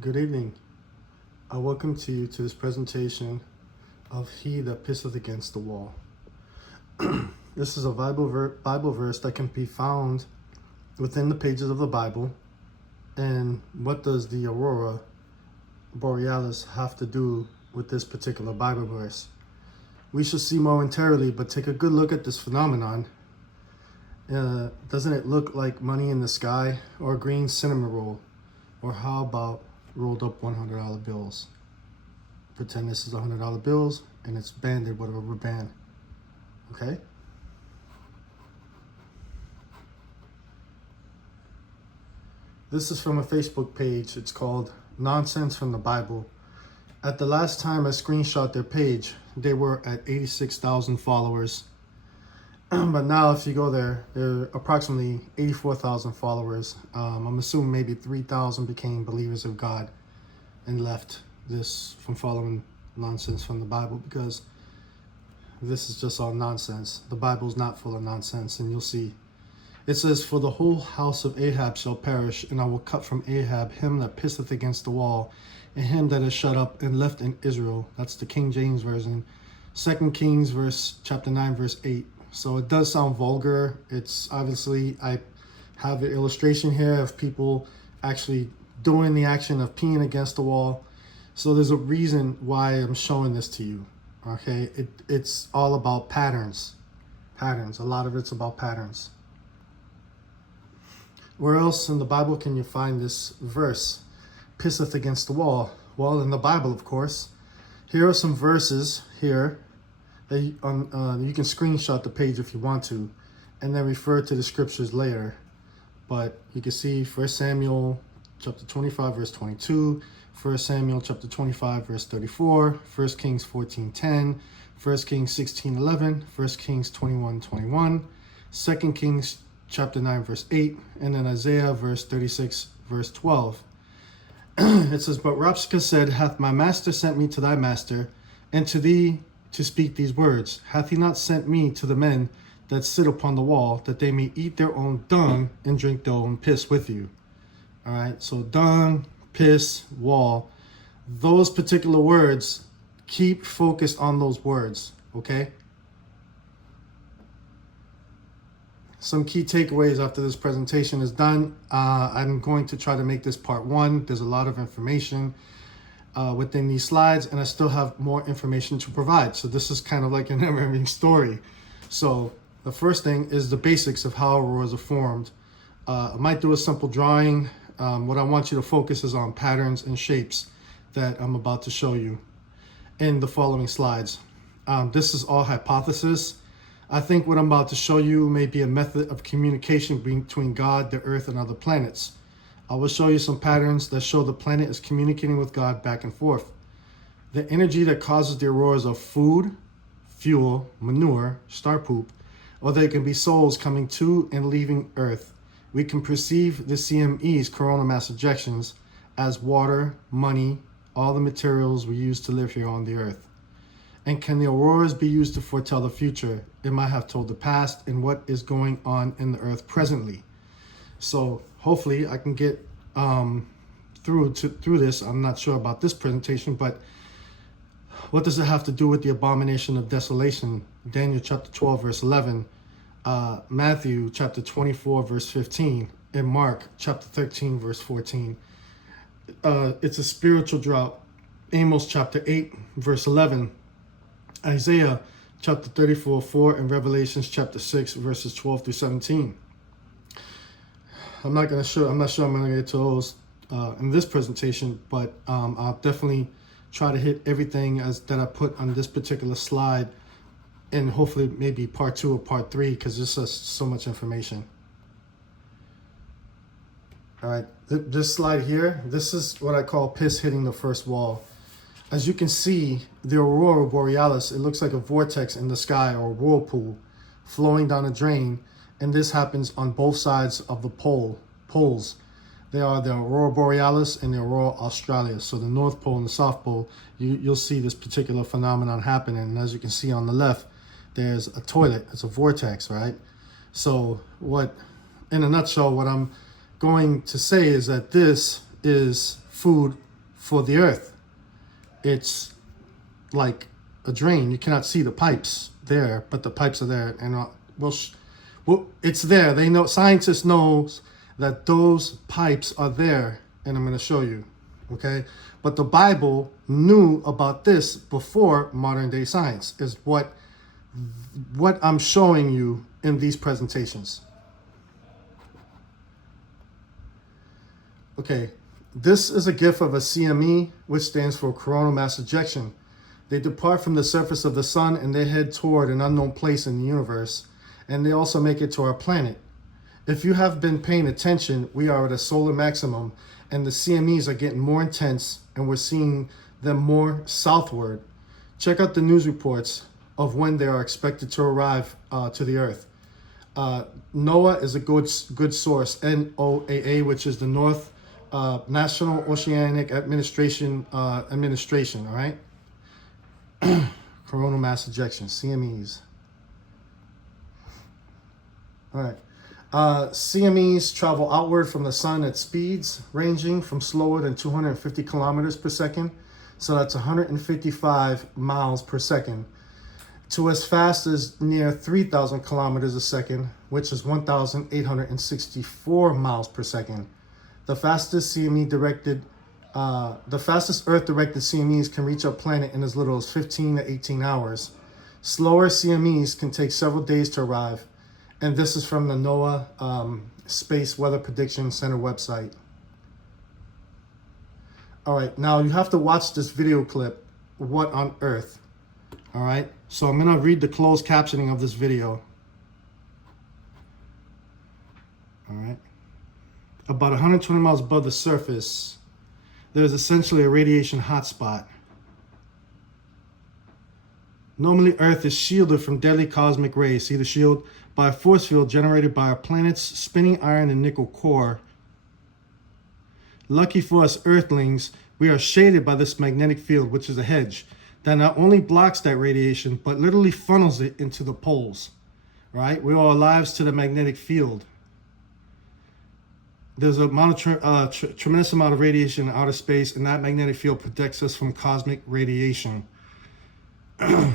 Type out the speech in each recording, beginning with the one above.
Good evening. I welcome to you to this presentation of He that Pisseth against the wall. This is a Bible verse that can be found within the pages of the Bible. And what does the aurora borealis have to do with this particular Bible verse? We shall see momentarily, but take a good look at this phenomenon. Doesn't it look like money in the sky or a green cinnamon roll? Or how about rolled up $100 bills? Pretend this is $100 bills and it's banded with a rubber band. Okay? This is from a Facebook page. It's called Nonsense from the Bible. At the last time I screenshot their page, they were at 86,000 followers. But now if you go there, there are approximately 84,000 followers. I'm assuming maybe 3,000 became believers of God and left this from following nonsense from the Bible, because this is just all nonsense. The Bible's not full of nonsense, and you'll see. It says, "For the whole house of Ahab shall perish, and I will cut from Ahab him that pisseth against the wall, and him that is shut up and left in Israel." That's the King James Version. 2 Kings chapter 9, verse 8. So it does sound vulgar. It's obviously, I have an illustration here of people actually doing the action of peeing against the wall. So there's a reason why I'm showing this to you. Okay, it's all about patterns. Patterns. A lot of it's about patterns. Where else in the Bible can you find this verse, pisseth against the wall? Well, in the Bible, of course. Here are some verses here. You can screenshot the page if you want to, and then refer to the scriptures later. But you can see 1 Samuel chapter 25, verse 22, 1 Samuel chapter 25, verse 34, 1 Kings 14:10, 1 Kings 16:11, 1 Kings 21:21, 2 Kings chapter 9, verse 8, and then Isaiah verse 36, verse 12. It says, "But Rabshakeh said, Hath my master sent me to thy master, and to thee to speak these words? Hath he not sent me to the men that sit upon the wall, that they may eat their own dung and drink their own piss with you?" All right, so dung, piss, wall. Those particular words, keep focused on those words, okay? Some key takeaways after this presentation is done. I'm going to try to make this part one. There's a lot of information within these slides, and I still have more information to provide. So this is kind of like a never-ending story. So the first thing is the basics of how auroras are formed. I might do a simple drawing. What I want you to focus is on patterns and shapes that I'm about to show you in the following slides. This is all hypothesis. I think what I'm about to show you may be a method of communication between God, the earth, and other planets. I will show you some patterns that show the planet is communicating with God back and forth. The energy that causes the auroras of food, fuel, manure, star poop, or they can be souls coming to and leaving Earth. We can perceive the CME's, coronal mass ejections, as water, money, all the materials we use to live here on the Earth. And can the auroras be used to foretell the future? It might have told the past and what is going on in the Earth presently. So hopefully I can get through this. I'm not sure about this presentation, but what does it have to do with the abomination of desolation? Daniel chapter 12, verse 11, Matthew chapter 24, verse 15, and Mark chapter 13, verse 14. It's a spiritual drought. Amos chapter 8, verse 11, Isaiah chapter 34, 4, and Revelations chapter 6, verses 12 through 17. I'm not sure I'm going to get to those in this presentation, but I'll definitely try to hit everything that I put on this particular slide, and hopefully maybe part 2 or part 3, because there's just so much information. All right, this slide here, this is what I call piss hitting the first wall. As you can see, the aurora borealis, it looks like a vortex in the sky or a whirlpool flowing down a drain. And this happens on both sides of the poles. They are the aurora borealis and the aurora australis. So the North Pole and the South Pole, you'll see this particular phenomenon happening. And as you can see on the left, there's a toilet. It's a vortex, right? So in a nutshell, what I'm going to say is that this is food for the earth. It's like a drain. You cannot see the pipes there, but the pipes are there, and well, it's there. They know, scientists knows that those pipes are there, and I'm going to show you. Okay, but the Bible knew about this before modern day science, is what I'm showing you in these presentations. Okay, this is a GIF of a CME, which stands for coronal mass ejection. They depart from the surface of the sun and they head toward an unknown place in the universe, and they also make it to our planet. If you have been paying attention, we are at a solar maximum, and the CMEs are getting more intense, and we're seeing them more southward. Check out the news reports of when they are expected to arrive to the Earth. NOAA is a good source, NOAA, which is the North National Oceanic Administration, all right? Coronal mass ejection, CMEs. All right. CMEs travel outward from the sun at speeds ranging from slower than 250 kilometers per second, so that's 155 miles per second, to as fast as near 3,000 kilometers a second, which is 1,864 miles per second. The fastest Earth-directed CMEs can reach our planet in as little as 15 to 18 hours. Slower CMEs can take several days to arrive. And this is from the NOAA Space Weather Prediction Center website. All right, now you have to watch this video clip, What on Earth? All right, so I'm gonna read the closed captioning of this video. All right, about 120 miles above the surface, there's essentially a radiation hotspot. Normally, Earth is shielded from deadly cosmic rays. See the shield? By a force field generated by our planet's spinning iron and nickel core. Lucky for us Earthlings, we are shaded by this magnetic field, which is a hedge that not only blocks that radiation, but literally funnels it into the poles, right? We owe our lives to the magnetic field. There's a tremendous amount of radiation in outer space, and that magnetic field protects us from cosmic radiation. All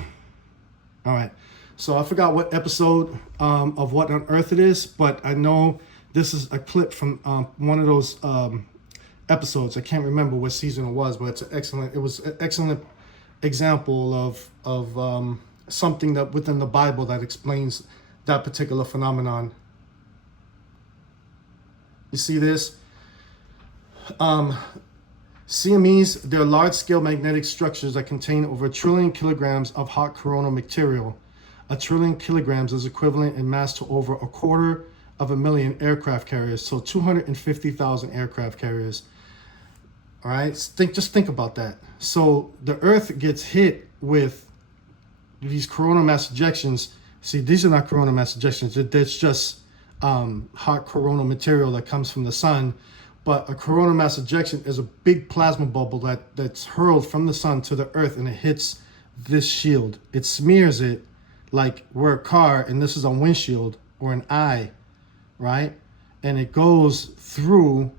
right. So I forgot what episode of What on Earth it is, but I know this is a clip from one of those episodes. I can't remember what season it was, but it was an excellent example of something that within the Bible that explains that particular phenomenon. You see this? CMEs, they're large-scale magnetic structures that contain over 1 trillion kilograms of hot coronal material. 1 trillion kilograms is equivalent in mass to over 250,000 aircraft carriers, so 250,000 aircraft carriers. All right, just think about that. So the Earth gets hit with these coronal mass ejections. See, these are not coronal mass ejections. It's just hot coronal material that comes from the sun. But a coronal mass ejection is a big plasma bubble that's hurled from the sun to the Earth, and it hits this shield. It smears it like we're a car, and this is a windshield or an eye, right? And it goes through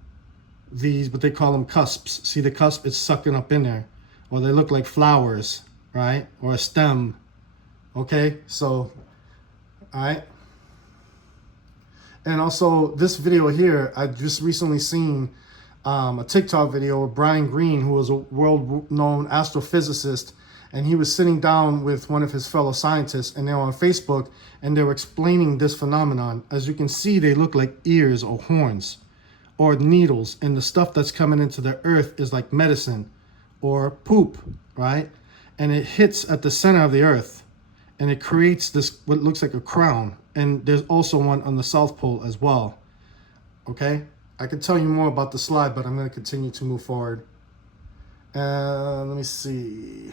these, but they call them cusps. See the cusp? It's sucking up in there. Or they look like flowers, right? Or a stem. Okay, so, all right. And also this video here, I just recently seen a TikTok video of Brian Greene, who was a world-known astrophysicist, and he was sitting down with one of his fellow scientists, and they were on Facebook, and they were explaining this phenomenon. As you can see, they look like ears or horns or needles, and the stuff that's coming into the Earth is like medicine or poop, right? And it hits at the center of the Earth, and it creates this, what looks like a crown. And there's also one on the South Pole as well, okay? I could tell you more about the slide, but I'm gonna continue to move forward. Let me see.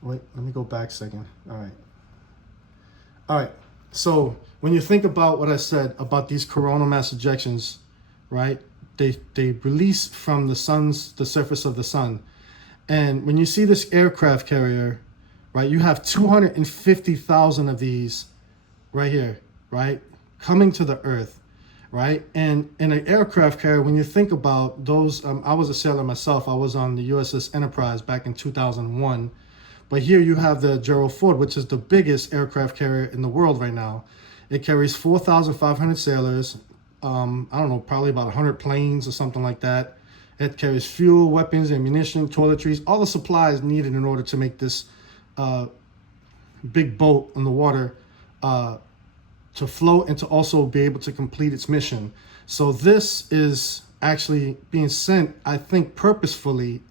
Wait, let me go back a second. All right. So when you think about what I said about these coronal mass ejections, right? They release from the surface of the sun. And when you see this aircraft carrier, right, you have 250,000 of these right here, right? Coming to the Earth. right? And in an aircraft carrier, when you think about those, I was a sailor myself. I was on the USS Enterprise back in 2001. But here you have the Gerald Ford, which is the biggest aircraft carrier in the world right now. It carries 4,500 sailors. I don't know, probably about 100 planes or something like that. It carries fuel, weapons, ammunition, toiletries, all the supplies needed in order to make this big boat on the water to float and to also be able to complete its mission. So this is actually being sent, I think, purposefully.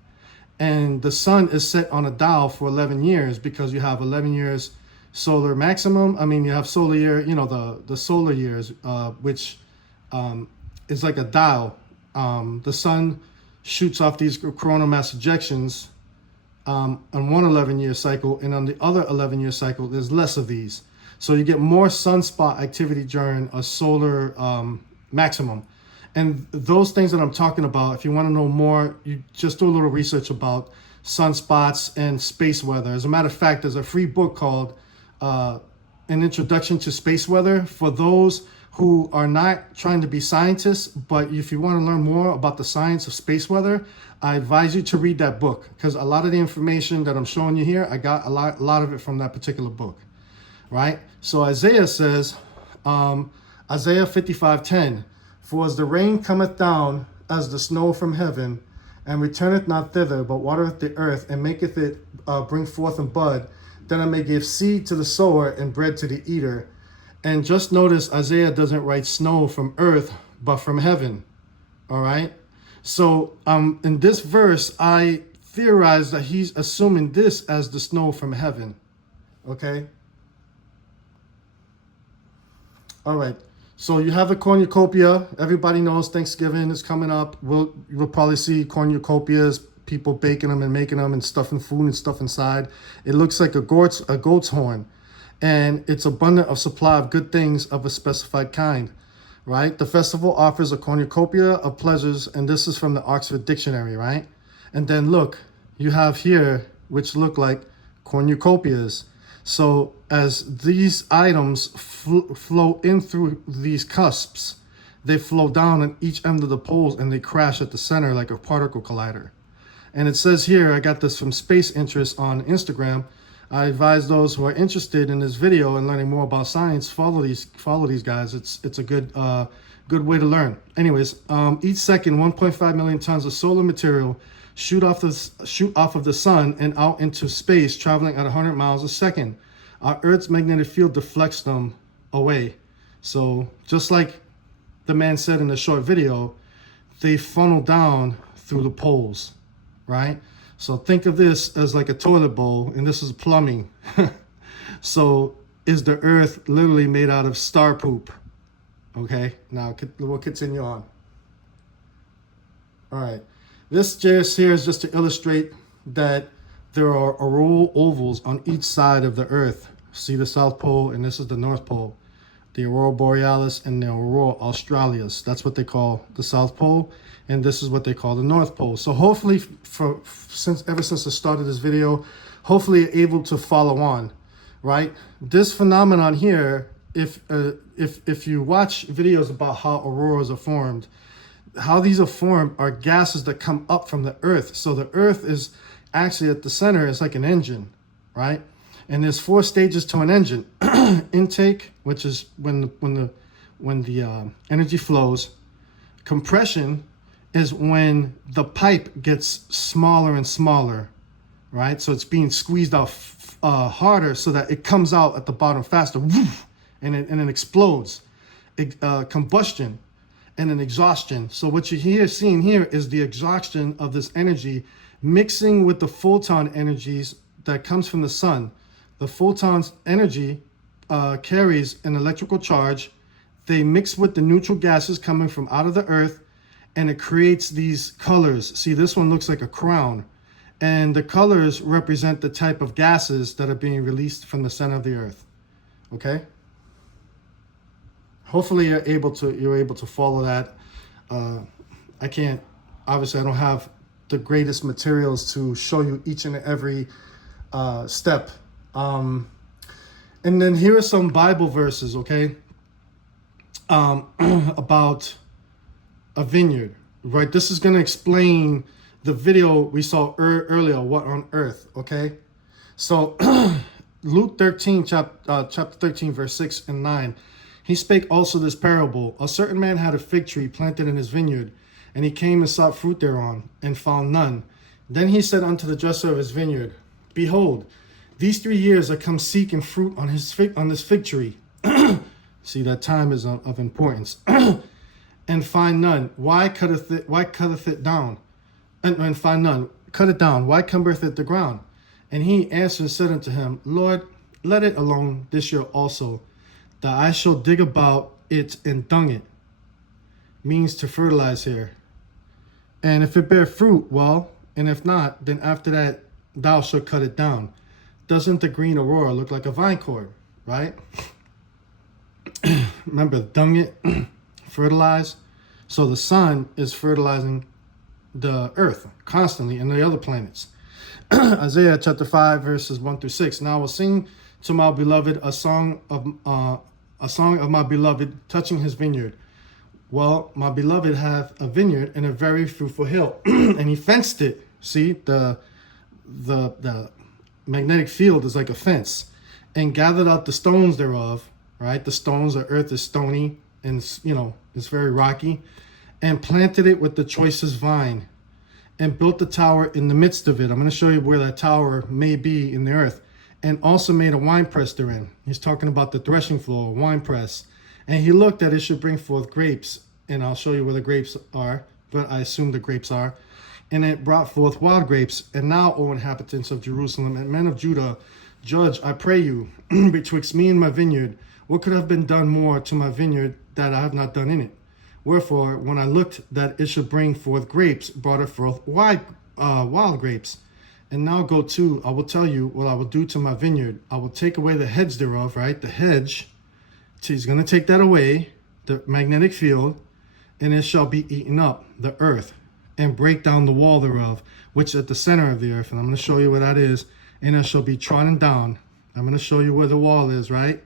And the sun is set on a dial for 11 years because you have 11 years solar maximum. I mean, you have solar year, you know, the solar years, which is like a dial. The sun shoots off these coronal mass ejections on one 11-year cycle, and on the other 11-year cycle, there's less of these. So you get more sunspot activity during a solar maximum. And those things that I'm talking about, if you want to know more, you just do a little research about sunspots and space weather. As a matter of fact, there's a free book called An Introduction to Space Weather for those who are not trying to be scientists, but if you want to learn more about the science of space weather, I advise you to read that book, because a lot of the information that I'm showing you here, I got a lot of it from that particular book, right? So Isaiah says, Isaiah 55:10, for as the rain cometh down as the snow from heaven, and returneth not thither, but watereth the earth, and maketh it bring forth and bud, then I may give seed to the sower and bread to the eater. And just notice Isaiah doesn't write snow from earth, but from heaven. All right. So in this verse, I theorize that he's assuming this as the snow from heaven. Okay. All right. So you have the cornucopia. Everybody knows Thanksgiving is coming up. You'll probably see cornucopias, people baking them and making them and stuffing food and stuff inside. It looks like a goat's horn. And it's abundant of supply of good things of a specified kind, right? The festival offers a cornucopia of pleasures, and this is from the Oxford Dictionary, right? And then look, you have here, which look like cornucopias. So as these items flow in through these cusps, they flow down on each end of the poles and they crash at the center like a particle collider. And it says here, I got this from Space Interest on Instagram. I advise those who are interested in this video and learning more about science, follow these guys. It's a good way to learn. Anyways, each second, 1.5 million tons of solar material shoot off of the sun and out into space, traveling at 100 miles a second. Our Earth's magnetic field deflects them away. So just like the man said in the short video, they funnel down through the poles, right? So think of this as like a toilet bowl, and this is plumbing. So is the Earth literally made out of star poop? Okay, now we'll continue on. All right, this just here is just to illustrate that there are auroral ovals on each side of the Earth. See the South Pole, and this is the North Pole. The Aurora Borealis and the Aurora Australis. That's what they call the South Pole, and this is what they call the North Pole. So hopefully, ever since the start of this video, hopefully you're able to follow on, right? This phenomenon here, if you watch videos about how auroras are formed, how these are formed are gases that come up from the Earth. So the Earth is actually at the center. It's like an engine, right? And there's 4 stages to an engine. Intake, which is when the energy flows. Compression is when the pipe gets smaller and smaller, right? So it's being squeezed out harder so that it comes out at the bottom faster, and it explodes. Combustion, and an exhaustion. So what you're seeing here is the exhaustion of this energy mixing with the photon energies that comes from the sun. The photon's energy carries an electrical charge. They mix with the neutral gases coming from out of the Earth, and it creates these colors. See, this one looks like a crown, and the colors represent the type of gases that are being released from the center of the Earth. Okay. Hopefully you're able to follow that. Obviously I don't have the greatest materials to show you each and every step. And then here are some Bible verses, okay? about a vineyard, right? This is going to explain the video we saw earlier, what on earth, okay? So Luke 13, chapter 13, verse 6 and 9, he spake also this parable. A certain man had a fig tree planted in his vineyard, and he came and sought fruit thereon, and found none. Then he said unto the dresser of his vineyard, Behold, these 3 years I come seeking fruit on this fig tree. See, that time is of importance. And find none. Why cutteth it down? And find none. Cut it down. Why cumbereth it the ground? And he answered and said unto him, Lord, let it alone this year also, that I shall dig about it and dung it. Means to fertilize here. And if it bear fruit, well, and if not, then after that thou shalt cut it down. Doesn't the green aurora look like a vine cord, right? Remember, dung it, fertilize. So the sun is fertilizing the earth constantly and the other planets. Isaiah chapter 5 verses 1 through 6. Now I will sing to my beloved a song of my beloved touching his vineyard. Well, my beloved hath a vineyard in a very fruitful hill, and he fenced it. See, the magnetic field is like a fence, and gathered out the stones thereof. Right, the stones, the earth is stony, and it's very rocky, and planted it with the choicest vine, and built the tower in the midst of it. I'm going to show you where that tower may be in the earth, and also made a wine press therein. He's talking about the threshing floor, wine press, and he looked that it should bring forth grapes, and I'll show you where the grapes are, but I assume the grapes are, and it brought forth wild grapes. And now, O inhabitants of Jerusalem and men of Judah, judge, I pray you, betwixt me and my vineyard. What could have been done more to my vineyard that I have not done in it? Wherefore, when I looked that it should bring forth grapes, brought it forth wild grapes. And now go to, I will tell you what I will do to my vineyard. I will take away the hedge thereof, right? The hedge. He's going to take that away, the magnetic field, and it shall be eaten up, the earth, and break down the wall thereof, which is at the center of the earth. And I'm going to show you what that is. And it shall be trodden down. I'm going to show you where the wall is, right?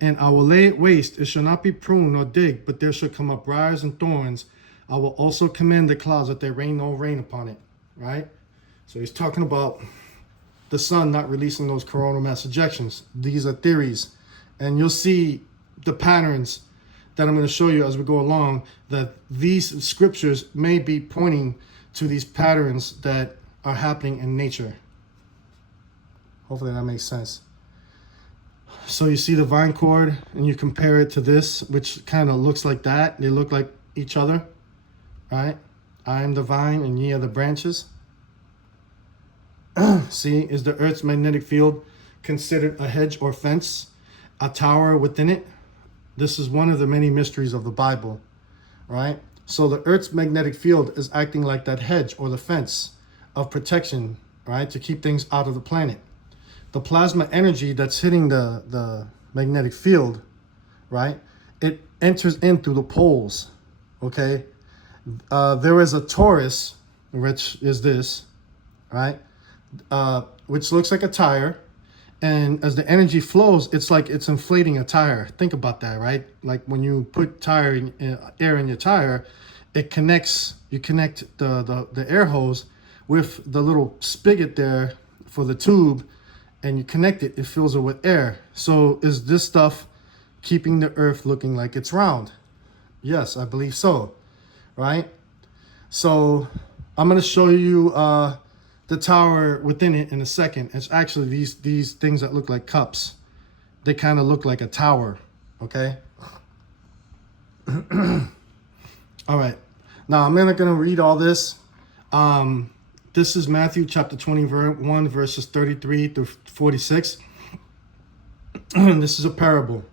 And I will lay it waste. It shall not be pruned nor digged, but there shall come up briars and thorns. I will also command the clouds that there rain no rain upon it. Right? So he's talking about the sun not releasing those coronal mass ejections. These are theories. And you'll see the patterns that I'm going to show you as we go along, that these scriptures may be pointing to these patterns that are happening in nature. Hopefully that makes sense. So you see the vine cord and you compare it to this, which kind of looks like that. They look like each other, right? I am the vine and ye are the branches. See, is the earth's magnetic field considered a hedge or fence, a tower within it? This is one of the many mysteries of the Bible, right? So the earth's magnetic field is acting like that hedge or the fence of protection, right? To keep things out of the planet. The plasma energy that's hitting the magnetic field, right? It enters in through the poles, okay? There is a torus, which is this, right? Which looks like a tire. And as the energy flows, it's like it's inflating a tire. Think about that, right? Like when you put air in your tire, it connects, you connect the air hose with the little spigot there for the tube, and you connect it, it fills it with air. So is this stuff keeping the earth looking like it's round? Yes, I believe so, right? So I'm going to show you the tower within it in a second. It's actually these things that look like cups. They kind of look like a tower, okay? All right. Now I'm not going to read all this. This is Matthew chapter 21, verses 33 through 46. This is a parable.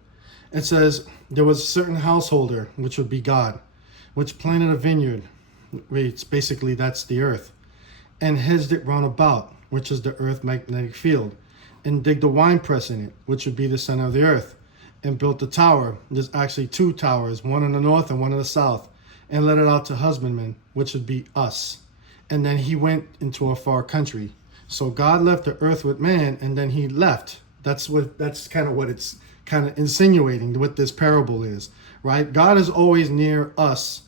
It says, there was a certain householder, which would be God, which planted a vineyard. It's basically, that's the earth. And hedged it round about, which is the earth magnetic field. And digged a wine press in it, which would be the center of the earth. And built a tower. There's actually two towers, one in the north and one in the south. And let it out to husbandmen, which would be us. And then he went into a far country. So God left the earth with man, and then he left. That's kind of what it's kind of insinuating what this parable is, right? God is always near us.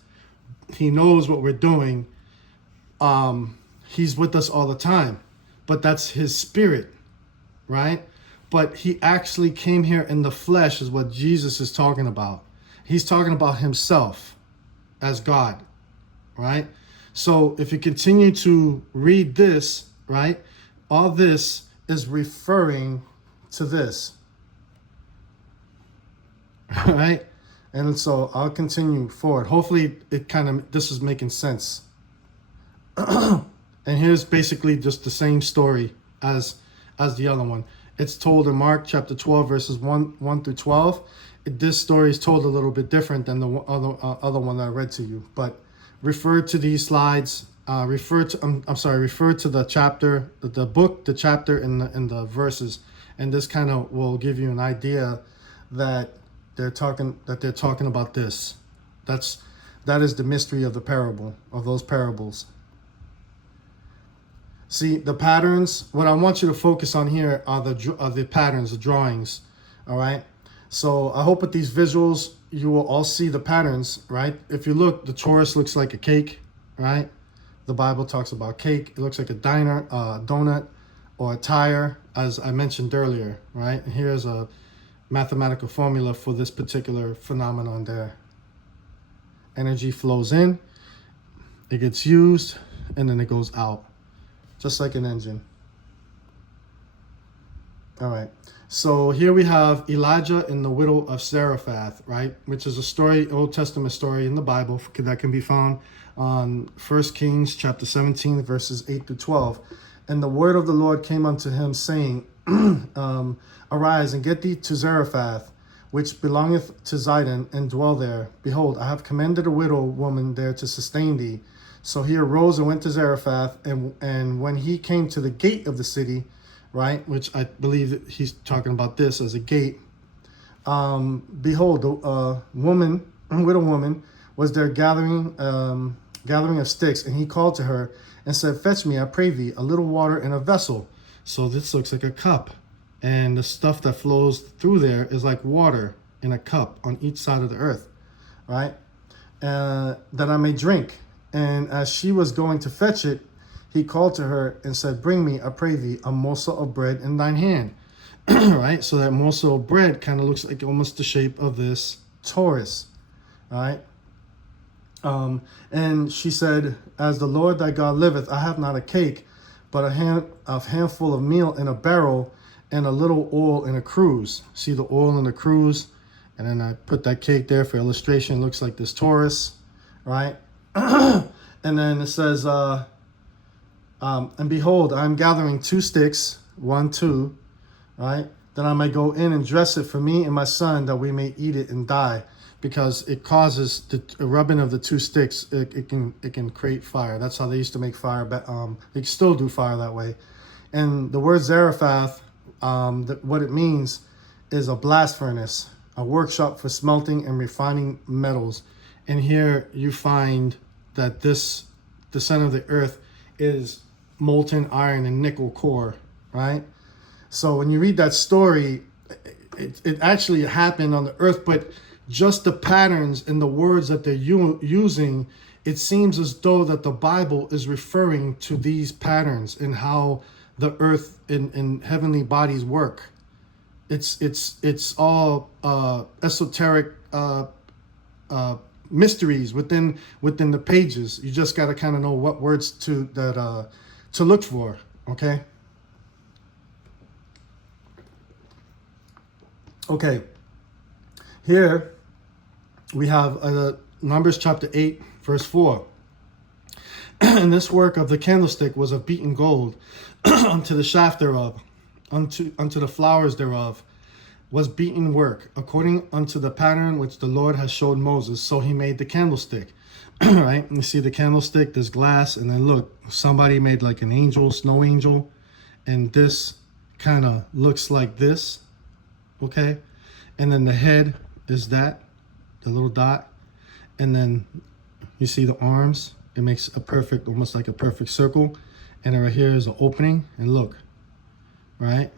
He knows what we're doing. He's with us all the time, but that's his spirit, right? But he actually came here in the flesh is what Jesus is talking about. He's talking about himself as God, right? So if you continue to read this, right, all this is referring to this, right? And so I'll continue forward. Hopefully this is making sense. And here's basically just the same story as the other one. It's told in Mark chapter 12, verses 1 through 12. This story is told a little bit different than the other one that I read to you. But refer to these slides. Refer to the chapter, the book, the chapter, and the verses, and this kind of will give you an idea that they're talking about this. That is the mystery of the parable, of those parables. See, the patterns, what I want you to focus on here are the patterns, the drawings, all right? So I hope with these visuals, you will all see the patterns, right? If you look, the torus looks like a cake, right? The Bible talks about cake. It looks like a donut, or a tire, as I mentioned earlier, right? And here's a mathematical formula for this particular phenomenon there. Energy flows in, it gets used, and then it goes out. Just like an engine. All right. So here we have Elijah and the widow of Zarephath, right? Which is a story, Old Testament story in the Bible that can be found on 1 Kings chapter 17, verses 8 to 12. And the word of the Lord came unto him, saying, Arise and get thee to Zarephath, which belongeth to Zidon, and dwell there. Behold, I have commanded a widow woman there to sustain thee. So he arose and went to Zarephath, and when he came to the gate of the city, right, which I believe that he's talking about this as a gate, behold, a widow woman, was there gathering of sticks, and he called to her and said, Fetch me, I pray thee, a little water in a vessel. So this looks like a cup, and the stuff that flows through there is like water in a cup on each side of the earth, right, that I may drink. And as she was going to fetch it, he called to her and said, Bring me, I pray thee, a morsel of bread in thine hand. Right? So that morsel of bread kind of looks like almost the shape of this torus. Right? And she said, As the Lord thy God liveth, I have not a cake, but a handful of meal in a barrel, and a little oil in a cruse. See the oil in the cruse? And then I put that cake there for illustration. It looks like this torus. Right? And then it says, and behold, I am gathering 2 sticks, 1, 2, right? That I may go in and dress it for me and my son, that we may eat it and die, because it causes the rubbing of the 2 sticks. It can create fire. That's how they used to make fire. They still do fire that way. And the word Zarephath, what it means is a blast furnace, a workshop for smelting and refining metals. And here you find that the center of the earth is molten iron and nickel core, right? So when you read that story, it actually happened on the earth, but just the patterns and the words that they're using, it seems as though that the Bible is referring to these patterns and how the earth and heavenly bodies work. It's all esoteric mysteries within the pages. You just got to kind of know what words to look for. Okay. Here we have Numbers chapter 8, verse 4. And this work of the candlestick was of beaten gold, unto the shaft thereof, unto the flowers thereof, was beaten work, according unto the pattern which the Lord has showed Moses. So he made the candlestick. Right? You see the candlestick, there's glass, and then look, somebody made like an angel, snow angel, and this kind of looks like this. Okay? And then the head is that, the little dot. And then you see the arms. It makes a perfect, almost like a perfect circle. And then right here is an opening. And look, right?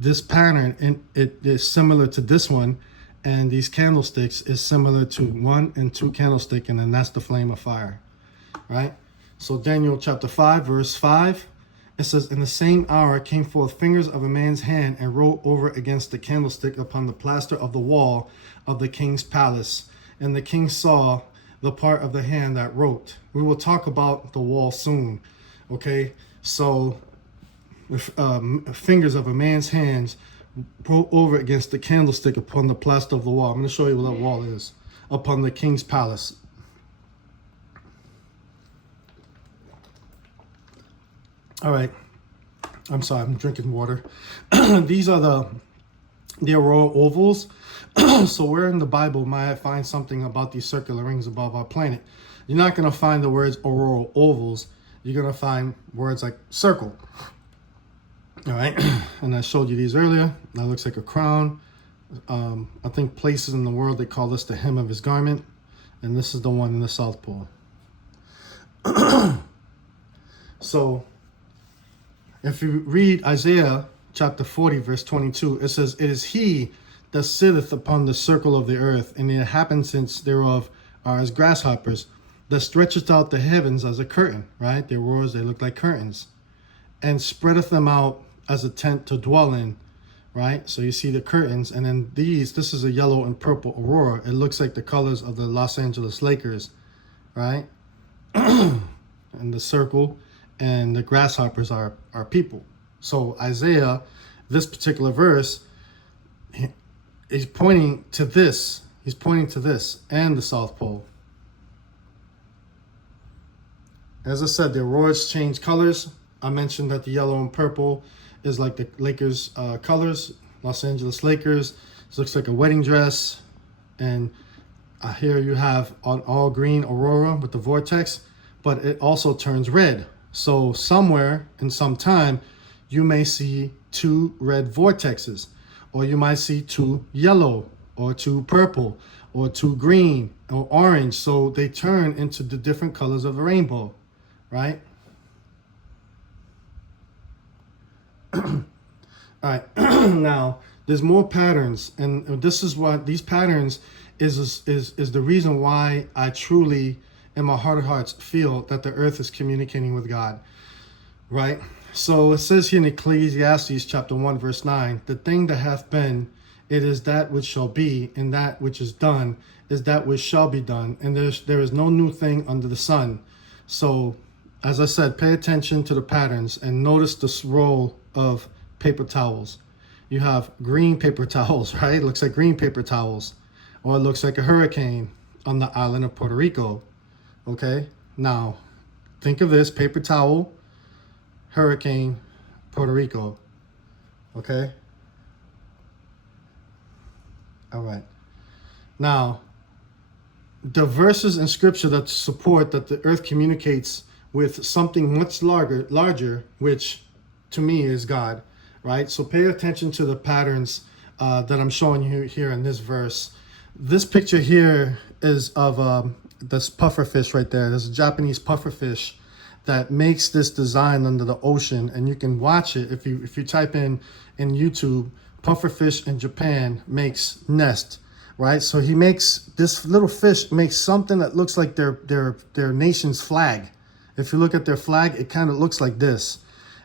This pattern, and it is similar to this one. And these candlesticks is similar to 1 and 2 candlestick, and then that's the flame of fire, right? So Daniel chapter 5, verse 5, it says, in the same hour came forth fingers of a man's hand and wrote over against the candlestick upon the plaster of the wall of the king's palace. And the king saw the part of the hand that wrote. We will talk about the wall soon, okay? So fingers of a man's hands wrote over against the candlestick upon the plaster of the wall. I'm going to show you what that wall is. Upon the king's palace. All right. I'm sorry, I'm drinking water. These are the aurora ovals. So where in the Bible might I find something about these circular rings above our planet? You're not going to find the words aurora ovals. You're going to find words like circle. All right. And I showed you these earlier. That looks like a crown. I think places in the world, they call this the hem of his garment. And this is the one in the South Pole. So if you read Isaiah chapter 40, verse 22, it says, it is he that sitteth upon the circle of the earth, and the inhabitants thereof are as grasshoppers, that stretcheth out the heavens as a curtain, right? Their roars, they look like curtains, and spreadeth them out as a tent to dwell in, right? So you see the curtains, and then this is a yellow and purple aurora. It looks like the colors of the Los Angeles Lakers, right? And the circle and the grasshoppers are people. So Isaiah, this particular verse, he's pointing to this. He's pointing to this and the South Pole. As I said, the auroras change colors. I mentioned that the yellow and purple is like the Lakers colors, Los Angeles Lakers. This looks like a wedding dress. And here you have an all green aurora with the vortex, but it also turns red. So somewhere in some time, you may see 2 red vortexes, or you might see 2 yellow, or 2 purple, or 2 green, or orange. So they turn into the different colors of the rainbow, right? All right. Now, there's more patterns, and this is what these patterns is the reason why I truly, in my heart of hearts, feel that the earth is communicating with God, right? So it says here in Ecclesiastes chapter 1, verse 9, the thing that hath been, it is that which shall be, and that which is done is that which shall be done, and there is no new thing under the sun. So, as I said, pay attention to the patterns and notice this roll of paper towels. You have green paper towels, right? It looks like green paper towels, or it looks like a hurricane on the island of Puerto Rico. Okay, now think of this: paper towel, hurricane, Puerto Rico. Okay. All right. Now, the verses in scripture that support that the earth communicates with something much larger, which to me is God, right? So pay attention to the patterns that I'm showing you here in this verse. This picture here is of this puffer fish right there. There's a Japanese puffer fish that makes this design under the ocean, and you can watch it if you type in YouTube, puffer fish in Japan makes nest, right? So he makes, this little fish makes something that looks like their nation's flag. If you look at their flag, it kind of looks like this.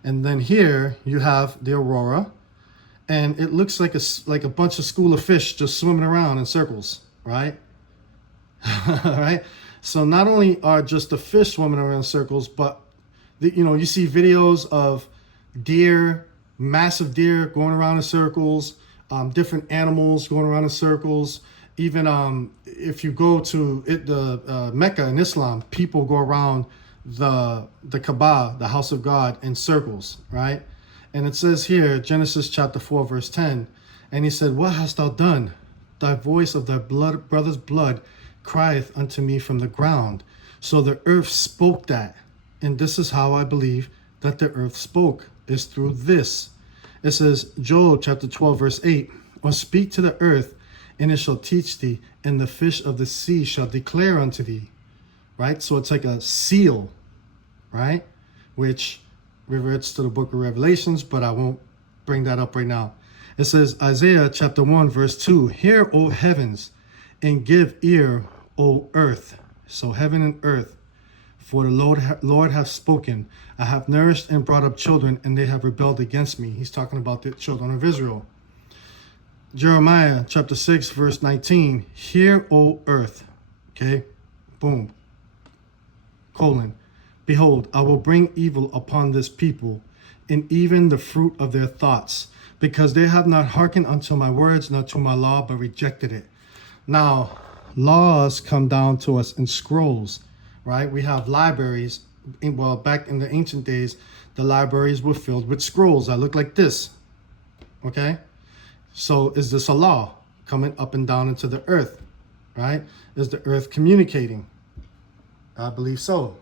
And then here you have the aurora, and it looks like a bunch of school of fish just swimming around in circles, right? Right? So not only are just the fish swimming around in circles, but you see videos of deer, massive deer going around in circles, different animals going around in circles. Even if you go to the Mecca in Islam, people go around the Kaaba, the house of God, in circles, right? And it says here, Genesis chapter 4, verse 10, and he said, what hast thou done? Thy voice of thy brother's blood crieth unto me from the ground. So the earth spoke that. And this is how I believe that the earth spoke, is through this. It says, Joel chapter 12, verse 8, or speak to the earth, and it shall teach thee, and the fish of the sea shall declare unto thee. Right? So it's like a seal, right? Which reverts to the book of Revelations, but I won't bring that up right now. It says, Isaiah chapter 1, verse 2, hear, O heavens, and give ear, O earth. So heaven and earth. For the Lord hath spoken. I have nourished and brought up children, and they have rebelled against me. He's talking about the children of Israel. Jeremiah chapter 6, verse 19. Hear, O earth. Okay, boom. Colon. Behold, I will bring evil upon this people, and even the fruit of their thoughts, because they have not hearkened unto my words, nor to my law, but rejected it. Now, laws come down to us in scrolls, right? We have libraries. Well, back in the ancient days, the libraries were filled with scrolls that look like this, okay? So is this a law coming up and down into the earth, right? Is the earth communicating? I believe so.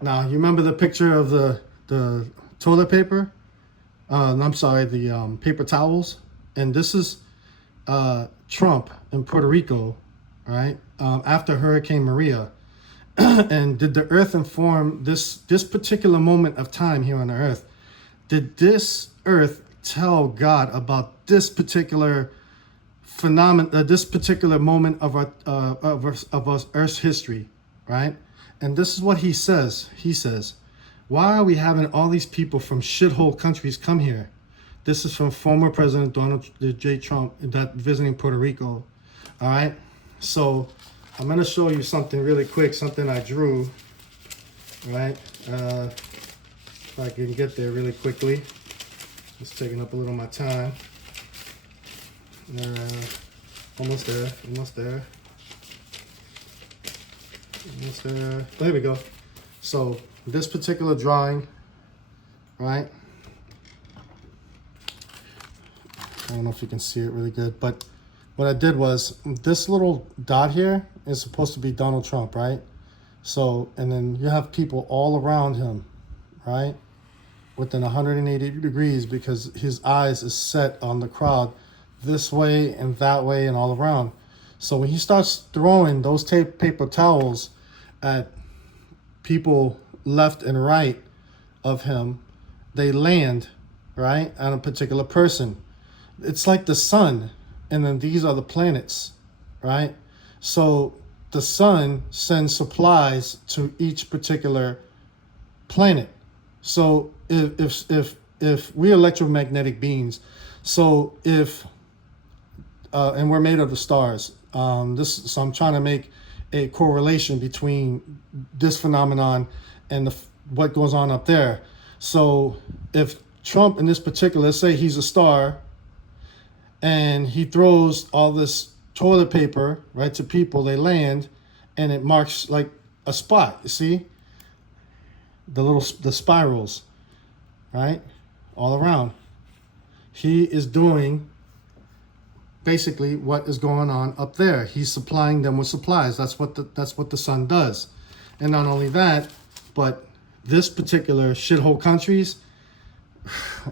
Now, you remember the picture of the toilet paper? I'm sorry, the paper towels. And this is Trump in Puerto Rico, right? After Hurricane Maria. And did the earth inform this particular moment of time here on the earth? Did this earth tell God about this particular phenomenon, this particular moment of our Earth's history, right? And this is what he says. He says, why are we having all these people from shithole countries come here? This is from former President Donald J. Trump that visiting Puerto Rico. All right. So I'm going to show you something really quick, something I drew. Right. If I can get there really quickly. Just taking up a little of my time. Almost there. Almost there. Almost there. There we go. So this particular drawing, right? I don't know if you can see it really good, but what I did was this little dot here is supposed to be Donald Trump, right? So, and then you have people all around him, right? Within 180 degrees, because his eyes is set on the crowd this way and that way and all around. So when he starts throwing those paper towels at people left and right of him, they land, right, on a particular person. It's like the sun, and then these are the planets, right? So the sun sends supplies to each particular planet. So if we're electromagnetic beings, so if and we're made of the stars. So I'm trying to make a correlation between this phenomenon and what goes on up there. So if Trump in this particular, let's say he's a star, and he throws all this toilet paper, right, to people, they land, and it marks like a spot. You see the spirals, right, all around. He is doing basically what is going on up there. He's supplying them with supplies. That's what the sun does. And not only that, but this particular shithole countries,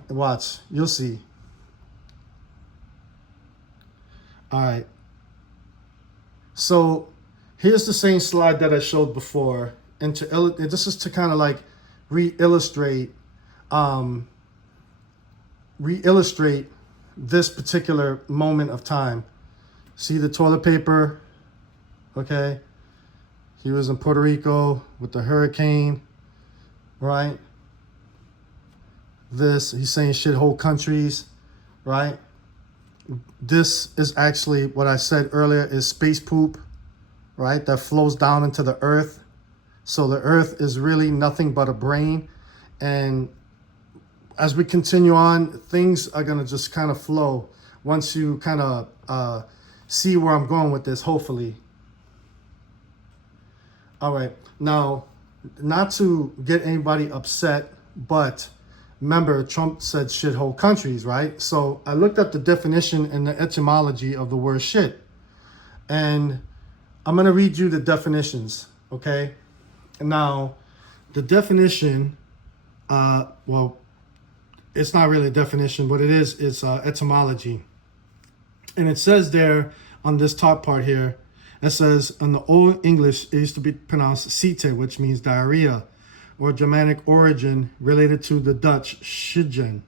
watch, you'll see. All right. So here's the same slide that I showed before, and this is to kind of like re-illustrate this particular moment of time. See the toilet paper? Okay. He was in Puerto Rico with the hurricane, right? He's saying shithole countries, right? This is actually what I said earlier is space poop, right? That flows down into the earth. So the earth is really nothing but a brain. And as we continue on, things are going to just kind of flow once you kind of see where I'm going with this, hopefully. All right. Now, not to get anybody upset, but remember, Trump said shithole countries, right? So I looked up the definition and the etymology of the word shit. And I'm going to read you the definitions, okay? Now, the definition, well, it's not really a definition. What it is etymology. And it says there on this top part here, it says in the Old English, it used to be pronounced site, which means diarrhea, or Germanic origin related to the Dutch schigen,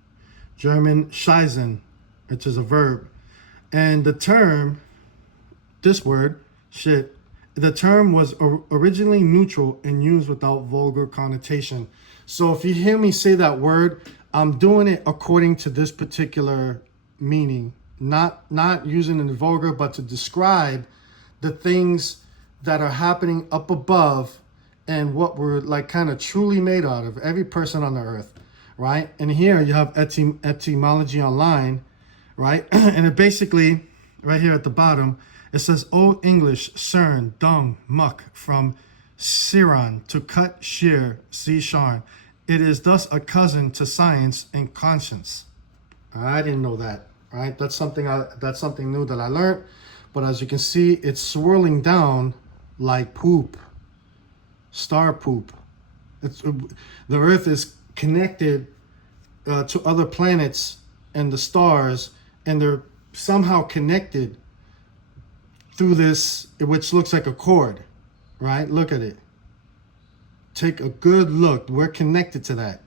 German scheißen, which is a verb. And the term, this word, shit, the term was originally neutral and used without vulgar connotation. So if you hear me say that word, I'm doing it according to this particular meaning, not using it in vulgar, but to describe the things that are happening up above and what we're like kind of truly made out of, every person on the earth, right? And here you have etymology online, right? And it basically, right here at the bottom, it says Old English, cern, dung, muck, from siran, to cut, shear, see sharn. It is thus a cousin to science and conscience. I didn't know that, right? That's something new that I learned. But as you can see, it's swirling down like poop, star poop. The Earth is connected to other planets and the stars, and they're somehow connected through this, which looks like a cord, right? Look at it. Take a good look. We're connected to that.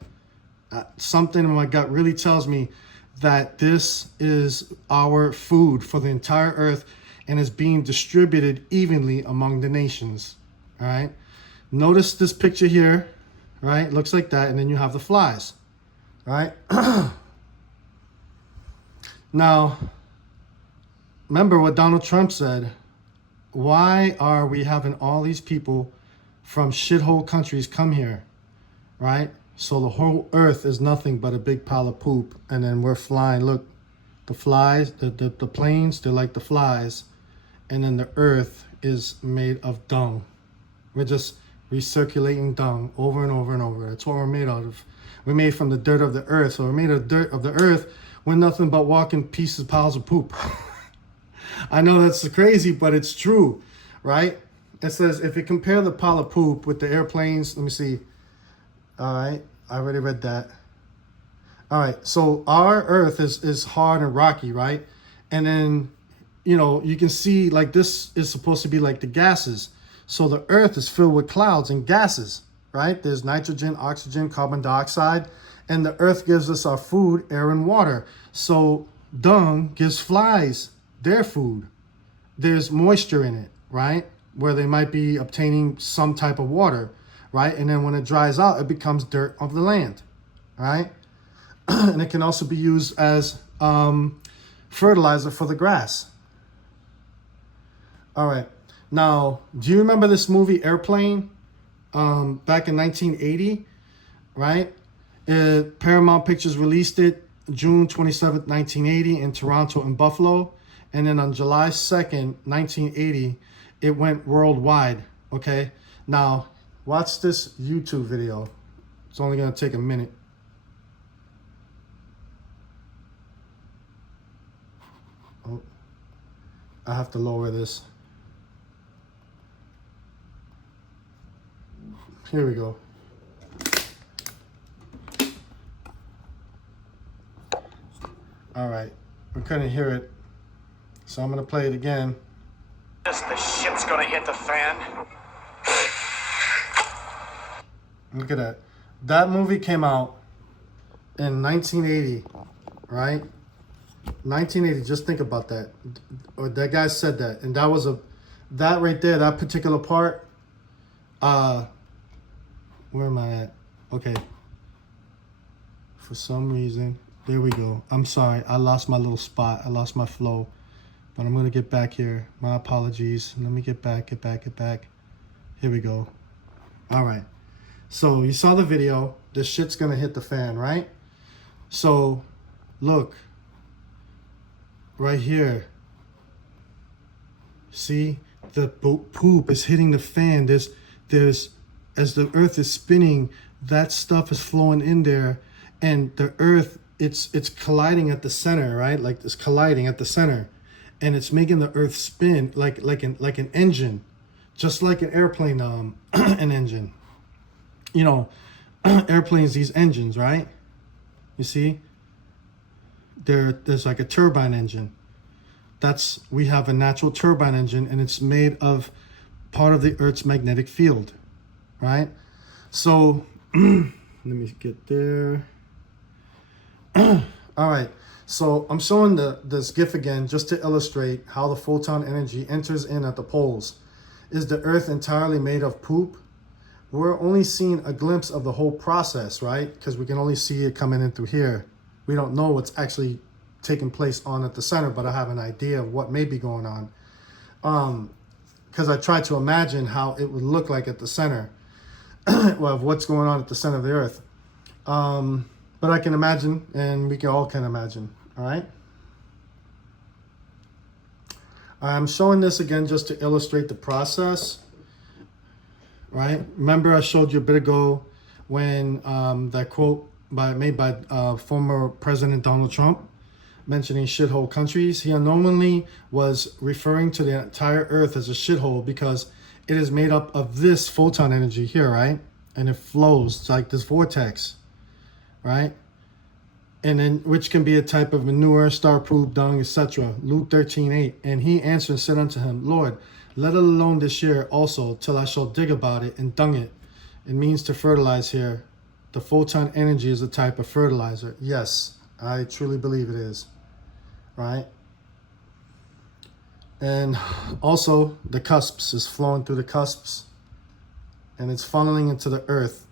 Something in my gut really tells me that this is our food for the entire earth and is being distributed evenly among the nations, all right? Notice this picture here, right? It looks like that, and then you have the flies, all right? Now, remember what Donald Trump said. Why are we having all these people from shithole countries come here, right? So the whole earth is nothing but a big pile of poop, and then we're flying. Look, the flies, the planes, they're like the flies, and then the earth is made of dung. We're just recirculating dung over and over and over. That's what we're made out of. We're made from the dirt of the earth. So we're made of dirt of the earth. We're nothing but walking pieces, piles of poop. I know that's crazy, but it's true, right? It says, if you compare the pile of poop with the airplanes, let me see. All right, I already read that. All right, so our earth is hard and rocky, right? And then, you know, you can see like this is supposed to be like the gases. So the earth is filled with clouds and gases, right? There's nitrogen, oxygen, carbon dioxide, and the earth gives us our food, air, and water. So dung gives flies their food. There's moisture in it, right? Where they might be obtaining some type of water, right? And then when it dries out, it becomes dirt of the land, right? And it can also be used as fertilizer for the grass. All right. Now, do you remember this movie Airplane back in 1980, right? Paramount Pictures released it June 27th, 1980 in Toronto and Buffalo. And then on July 2nd, 1980, it went worldwide, okay? Now, watch this YouTube video. It's only going to take a minute. Oh, I have to lower this. Here we go. All right, we couldn't hear it, so I'm gonna play it again. The shit's gonna hit the fan. Look at that. That movie came out in 1980, right? 1980, just think about that. Or that guy said that, and that was that right there, that particular part, where am I at? Okay. For some reason, there we go. I'm sorry, I lost my little spot. I lost my flow. But I'm gonna get back here. My apologies. Let me get back. Here we go. All right. So you saw the video. This shit's gonna hit the fan, right? So look. Right here. See? The poop is hitting the fan. There's as the earth is spinning, that stuff is flowing in there, and the earth, it's colliding at the center, right? Like it's colliding at the center, and it's making the earth spin like an engine, just like an airplane, an engine. You know, airplanes, these engines, right? You see, there's like a turbine engine. We have a natural turbine engine, and it's made of part of the Earth's magnetic field, right? So let me get there. All right. So I'm showing this GIF again just to illustrate how the photon energy enters in at the poles. Is the Earth entirely made of poop? We're only seeing a glimpse of the whole process, right? Because we can only see it coming in through here. We don't know what's actually taking place on at the center, but I have an idea of what may be going on. Because I tried to imagine how it would look like at the center of what's going on at the center of the Earth. But I can imagine, and we all can imagine, all right? I'm showing this again just to illustrate the process. Right? Remember I showed you a bit ago when that quote made by former President Donald Trump mentioning shithole countries. He unknowingly was referring to the entire Earth as a shithole because it is made up of this photon energy here, right? And it flows like this vortex, right? And then which can be a type of manure, star poop, dung, etc. Luke 13:8. And he answered and said unto him, Lord, let it alone this year also, till I shall dig about it and dung it. It means to fertilize here. The photon energy is a type of fertilizer. Yes, I truly believe it is. Right? And also, the cusps is flowing through the cusps. And it's funneling into the earth.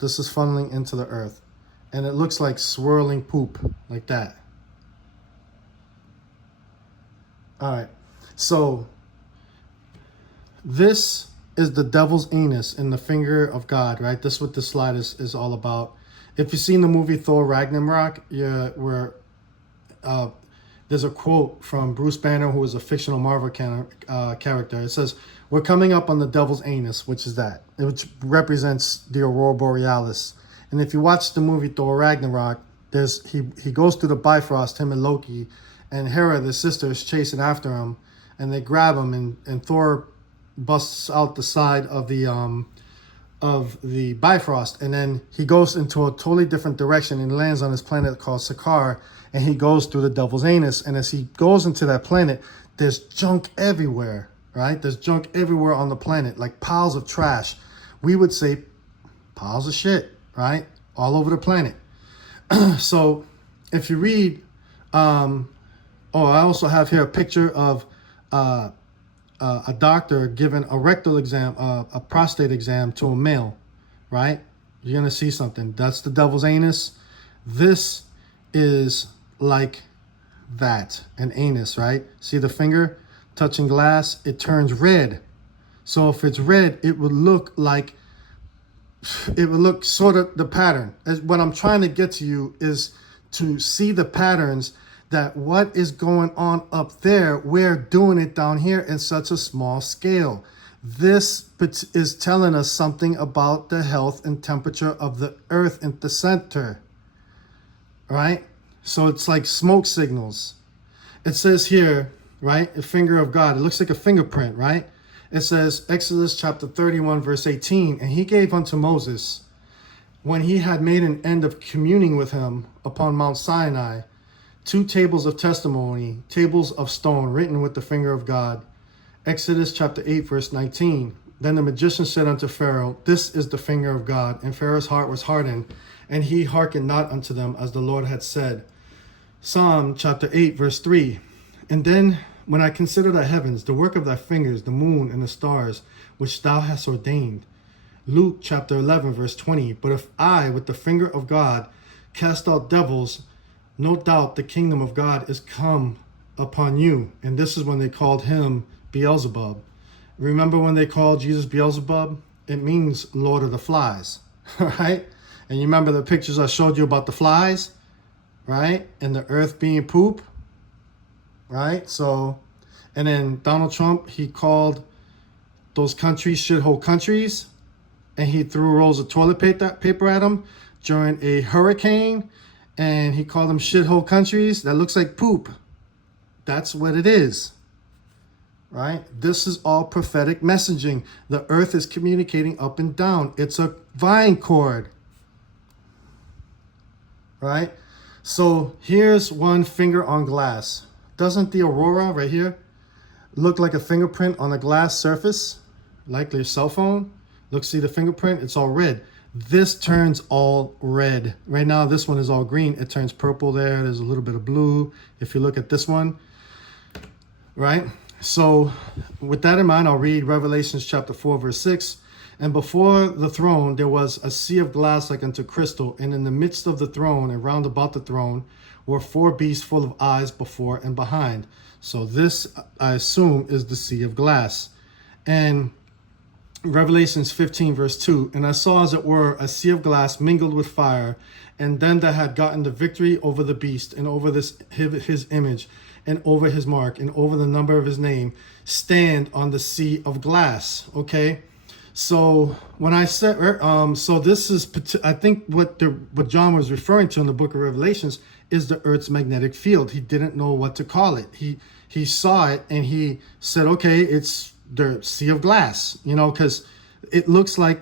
This is funneling into the earth. And it looks like swirling poop, like that. All right. So this is the devil's anus in the finger of God, right? This is what this slide is all about. If you've seen the movie Thor Ragnarok, there's a quote from Bruce Banner, who is a fictional Marvel character. It says, we're coming up on the devil's anus, which is that, which represents the Aurora Borealis. And if you watch the movie Thor Ragnarok, he goes through the Bifrost, him and Loki, and Hera, the sister, is chasing after him, and they grab him, and Thor busts out the side of the Bifrost, and then he goes into a totally different direction and lands on this planet called Sakaar, and he goes through the devil's anus. And as he goes into that planet, there's junk everywhere, right? There's junk everywhere on the planet, like piles of trash. We would say piles of shit, right? All over the planet. So if you read, I also have here a picture of a doctor giving a rectal exam, a prostate exam to a male, right? You're going to see something. That's the devil's anus. This is like that, an anus, right? See the finger touching glass? It turns red. So if it's red, it would look sort of the pattern. What I'm trying to get to you is to see the patterns, that what is going on up there, we're doing it down here in such a small scale. This is telling us something about the health and temperature of the earth in the center, right? So it's like smoke signals. It says here, right, a finger of God. It looks like a fingerprint, right? It says, Exodus chapter 31, verse 18, and he gave unto Moses, when he had made an end of communing with him upon Mount Sinai, 2 tables of testimony, tables of stone written with the finger of God. Exodus chapter 8, verse 19. Then the magician said unto Pharaoh, this is the finger of God. And Pharaoh's heart was hardened, and he hearkened not unto them as the Lord had said. Psalm chapter 8, verse 3. And then when I consider the heavens, the work of thy fingers, the moon and the stars, which thou hast ordained. Luke chapter 11, verse 20. But if I, with the finger of God, cast out devils, no doubt the kingdom of God is come upon you. And this is when they called him Beelzebub. Remember when they called Jesus Beelzebub? It means Lord of the Flies, right? And you remember the pictures I showed you about the flies, right? And the earth being poop, right? So, and then Donald Trump, he called those countries shithole countries, and he threw rolls of toilet paper at them during a hurricane, and he called them shithole countries. That looks like poop. That's what it is, right? This is all prophetic messaging. The earth is communicating up and down. It's a vine cord, right? So here's one finger on glass. Doesn't the aurora right here look like a fingerprint on a glass surface, like your cell phone? Look, see the fingerprint? It's all red. this turns all red. Right now, this one is all green. It turns purple there. There's a little bit of blue. If you look at this one, right? So with that in mind, I'll read Revelations chapter 4, verse 6. And before the throne, there was a sea of glass like unto crystal. And in the midst of the throne and round about the throne were 4 beasts full of eyes before and behind. So this, I assume, is the sea of glass. And Revelations 15, verse 2, and I saw as it were a sea of glass mingled with fire, and them that had gotten the victory over the beast, and over his image, and over his mark, and over the number of his name, stand on the sea of glass. Okay, so when I said, so this is, I think what John was referring to in the book of Revelations is the Earth's magnetic field. He didn't know what to call it. He saw it and he said, okay, it's the sea of glass, you know, because it looks like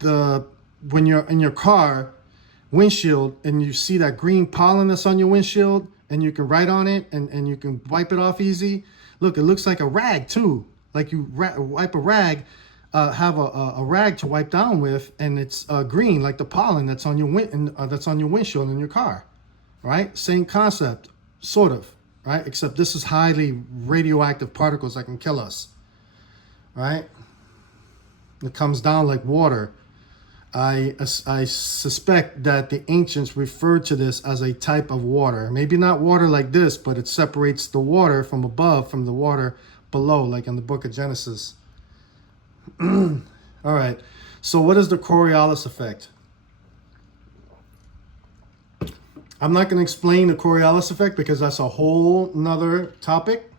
when you're in your car windshield and you see that green pollen that's on your windshield and you can write on it and you can wipe it off easy. Look, it looks like a rag too. Like you wipe a rag, have a rag to wipe down with, and it's green like the pollen that's on your windshield in your car, right? Same concept, sort of, right? Except this is highly radioactive particles that can kill us. Right? It comes down like water. I suspect that the ancients referred to this as a type of water. Maybe not water like this, but it separates the water from above from the water below, like in the book of Genesis. All right. So what is the Coriolis effect? I'm not going to explain the Coriolis effect because that's a whole nother topic.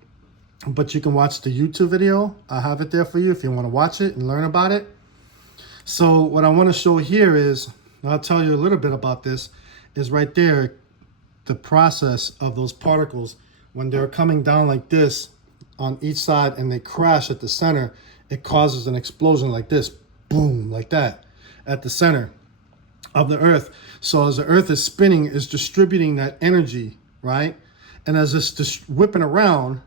But you can watch the YouTube video. I have it there for you if you want to watch it and learn about it. So what I want to show here is, I'll tell you a little bit about this, is right there, the process of those particles. When they're coming down like this on each side and they crash at the center, it causes an explosion like this, boom, like that, at the center of the Earth. So as the Earth is spinning, it's distributing that energy, right? And as it's just whipping around,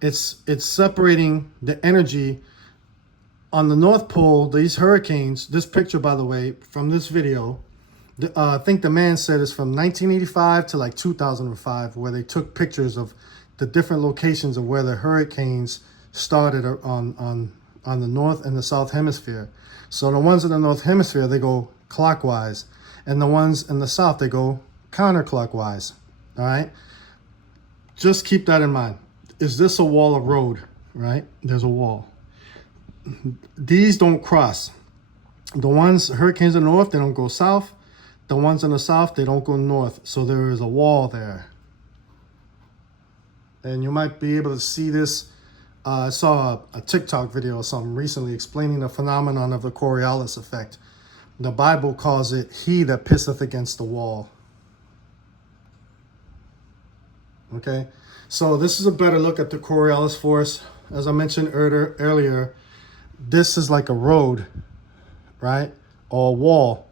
it's separating the energy on the North Pole. These hurricanes, this picture, by the way, from this video, I think the man said it's from 1985 to like 2005, where they took pictures of the different locations of where the hurricanes started on the North and the South Hemisphere. So the ones in the North Hemisphere, they go clockwise, and the ones in the South, they go counterclockwise. All right. Just keep that in mind. Is this a wall of road, right? There's a wall. These don't cross. The ones, hurricanes in the north, they don't go south. The ones in the south, they don't go north. So there is a wall there. And you might be able to see this. I saw a TikTok video or something recently explaining the phenomenon of the Coriolis effect. The Bible calls it, he that pisseth against the wall. Okay, so this is a better look at the Coriolis force. As I mentioned earlier, this is like a road, right? Or a wall.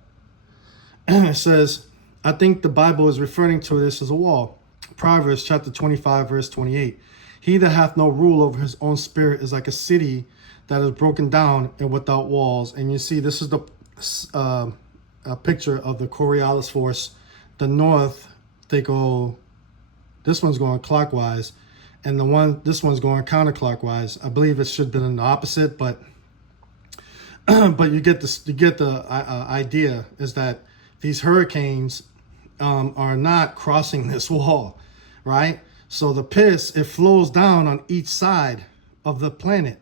It says, I think the Bible is referring to this as a wall. Proverbs chapter 25, verse 28. He that hath no rule over his own spirit is like a city that is broken down and without walls. And you see, this is the a picture of the Coriolis force. The north, they go... This one's going clockwise, and this one's going counterclockwise. I believe it should have been in the opposite, but you get this. You get the idea is that these hurricanes are not crossing this wall, right? So the piss, it flows down on each side of the planet,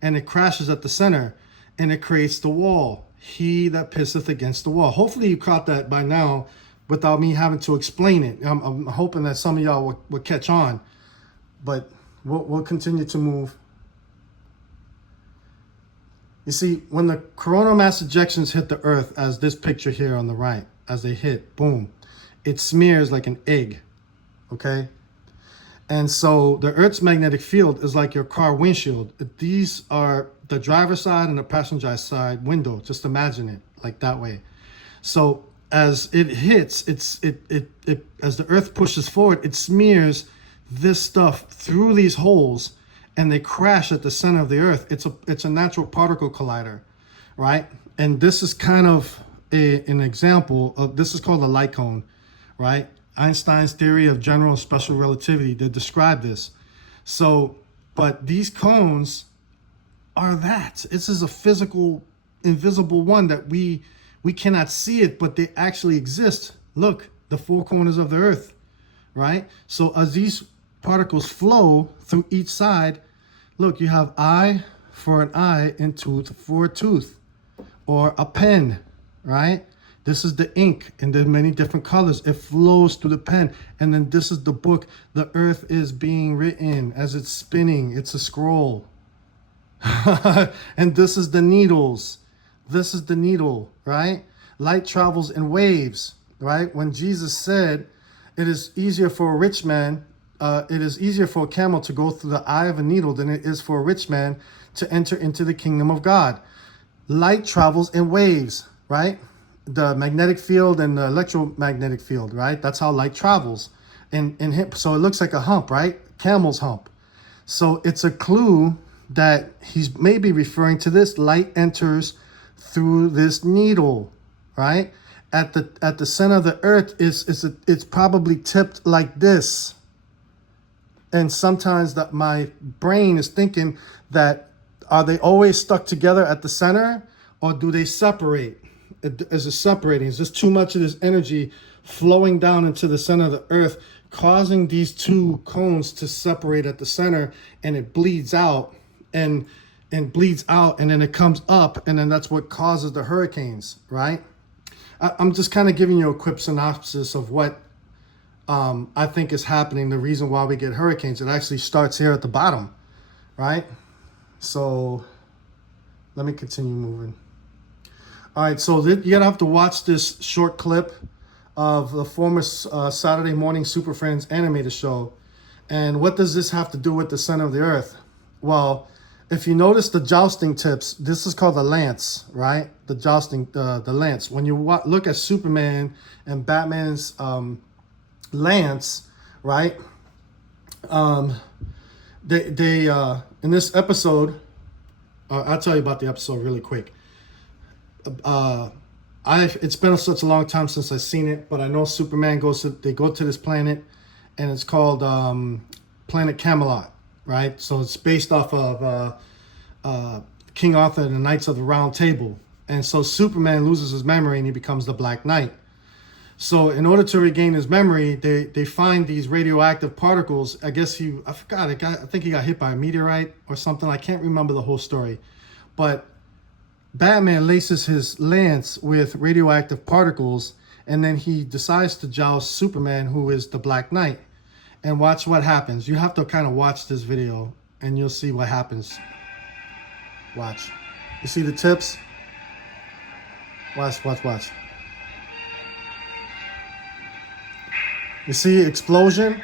and it crashes at the center, and it creates the wall. He that pisseth against the wall. Hopefully you caught that by now, without me having to explain it. I'm hoping that some of y'all will catch on, but we'll continue to move. You see, when the coronal mass ejections hit the Earth, as this picture here on the right, as they hit, boom, it smears like an egg, okay? And so the Earth's magnetic field is like your car windshield. These are the driver's side and the passenger side window. Just imagine it like that way. So as it hits, as the Earth pushes forward, it smears this stuff through these holes, and they crash at the center of the Earth. It's a natural particle collider. right? And this is kind of an example of, this is called a light cone, right? Einstein's theory of general and special relativity that describe this. So, but these cones are that. This is a physical, invisible one that we cannot see it, but they actually exist. Look, the four corners of the earth, right? So as these particles flow through each side, look, you have eye for an eye and tooth for a tooth, or a pen, right? This is the ink, and there are many different colors. It flows through the pen. And then this is the book. The earth is being written as it's spinning. It's a scroll. And this is the needles. This is the needle, right? Light travels in waves, right? When Jesus said, it is easier for a rich man, it is easier for a camel to go through the eye of a needle than it is for a rich man to enter into the kingdom of God. Light travels in waves, right? The magnetic field and the electromagnetic field, right? That's how light travels. And so it looks like a hump, right? Camel's hump. So it's a clue that he's maybe referring to this. Light enters through this needle, right? At the center of the earth it's probably tipped like this. And sometimes that my brain is thinking that, are they always stuck together at the center, or do they separate? Is it separating? Is this too much of this energy flowing down into the center of the earth, causing these two cones to separate at the center, and it bleeds out and bleeds out, and then it comes up, and then that's what causes the hurricanes, right? I'm just kind of giving you a quick synopsis of what I think is happening, the reason why we get hurricanes. It actually starts here at the bottom, right? So let me continue moving. All right, so you're going to have to watch this short clip of the former Saturday morning Super Friends animated show. And what does this have to do with the center of the earth? Well, if you notice the jousting tips, this is called the lance, right? The jousting, the lance. When you look at Superman and Batman's lance, right? They in this episode, I'll tell you about the episode really quick. It's been such a long time since I've seen it, but I know Superman they go to this planet, and it's called Planet Camelot, right? So it's based off of King Arthur and the Knights of the Round Table. And so Superman loses his memory and he becomes the Black Knight. So in order to regain his memory, they find these radioactive particles. I think he got hit by a meteorite or something. I can't remember the whole story. But Batman laces his lance with radioactive particles, and then he decides to joust Superman, who is the Black Knight. And watch what happens. You have to kind of watch this video, and you'll see what happens. Watch. You see the tips? Watch. You see explosion?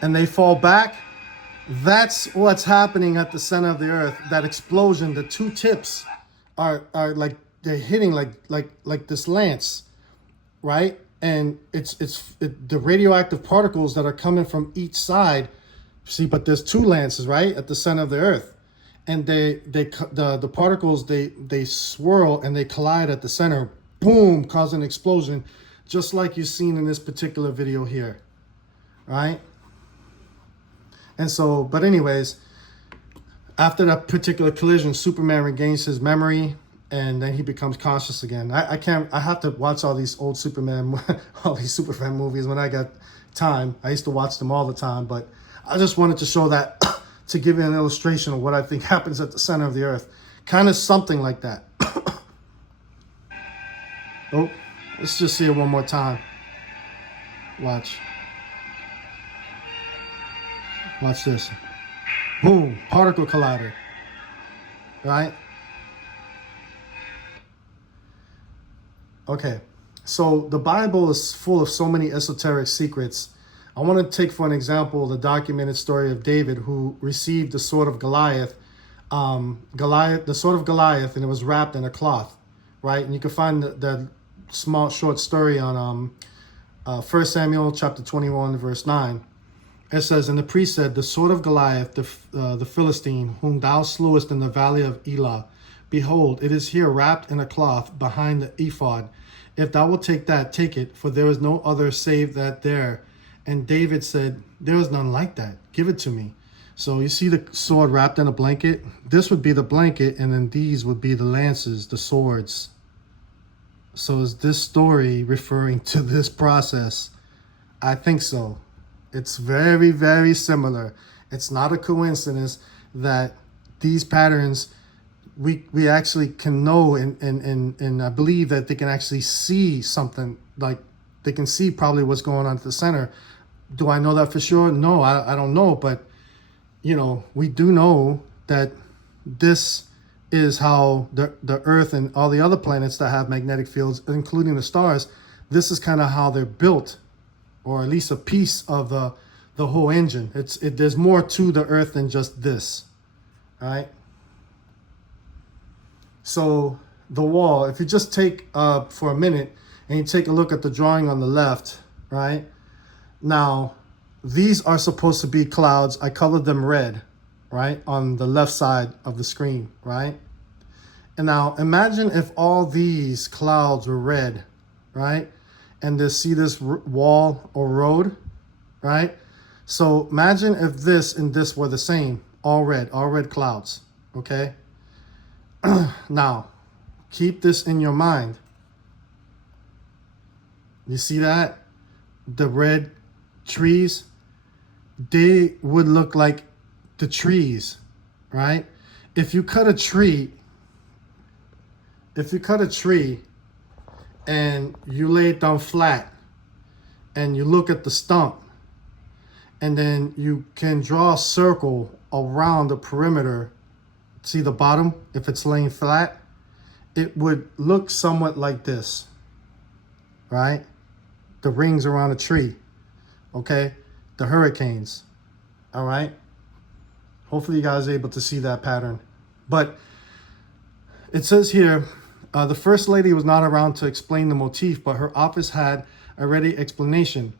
And they fall back? That's what's happening at the center of the earth. That explosion, the two tips are like they're hitting like this lance, right? And it's the radioactive particles that are coming from each side. See, but there's two lances, right, at the center of the earth, and the particles they swirl and they collide at the center, boom, causing an explosion, just like you've seen in this particular video here, right? And so, but anyways, after that particular collision, Superman regains his memory, and then he becomes conscious again. I have to watch all these old Superman movies when I got time. I used to watch them all the time, but I just wanted to show that to give you an illustration of what I think happens at the center of the earth. Kind of something like that. Oh, let's just see it one more time. Watch. Watch this. Boom, particle collider, right? Okay, so the Bible is full of so many esoteric secrets. I want to take for an example the documented story of David, who received the sword of Goliath, the sword of Goliath, and it was wrapped in a cloth, right? And you can find the small short story on 1 Samuel chapter 21, verse 9. It says, and the priest said, the sword of Goliath, the Philistine, whom thou slewest in the valley of Elah, behold, it is here wrapped in a cloth behind the ephod. If thou wilt take that, take it, for there is no other save that there. And David said, there is none like that. Give it to me. So you see the sword wrapped in a blanket? This would be the blanket, and then these would be the lances, the swords. So is this story referring to this process? I think so. It's very, very similar. It's not a coincidence that these patterns we actually can know, and I believe that they can actually see something, like they can see probably what's going on at the center. Do I know that for sure? No, I don't know. But, you know, we do know that this is how the Earth and all the other planets that have magnetic fields, including the stars, this is kind of how they're built, or at least a piece of the whole engine. There's more to the Earth than just this, right? So the wall, if you just take for a minute and you take a look at the drawing on the left, right? Now, these are supposed to be clouds. I colored them red, right? On the left side of the screen, right? And now imagine if all these clouds were red, right? And see this wall or road, right? So imagine if this and this were the same, all red clouds, okay? Now, keep this in your mind. You see that? The red trees, they would look like the trees, right? If you cut a tree and you lay it down flat and you look at the stump, and then you can draw a circle around the perimeter. See the bottom, if it's laying flat, it would look somewhat like this, right? The rings around a tree, okay? The hurricanes, all right? Hopefully you guys are able to see that pattern. But it says here, the First Lady was not around to explain the motif, but her office had a ready explanation.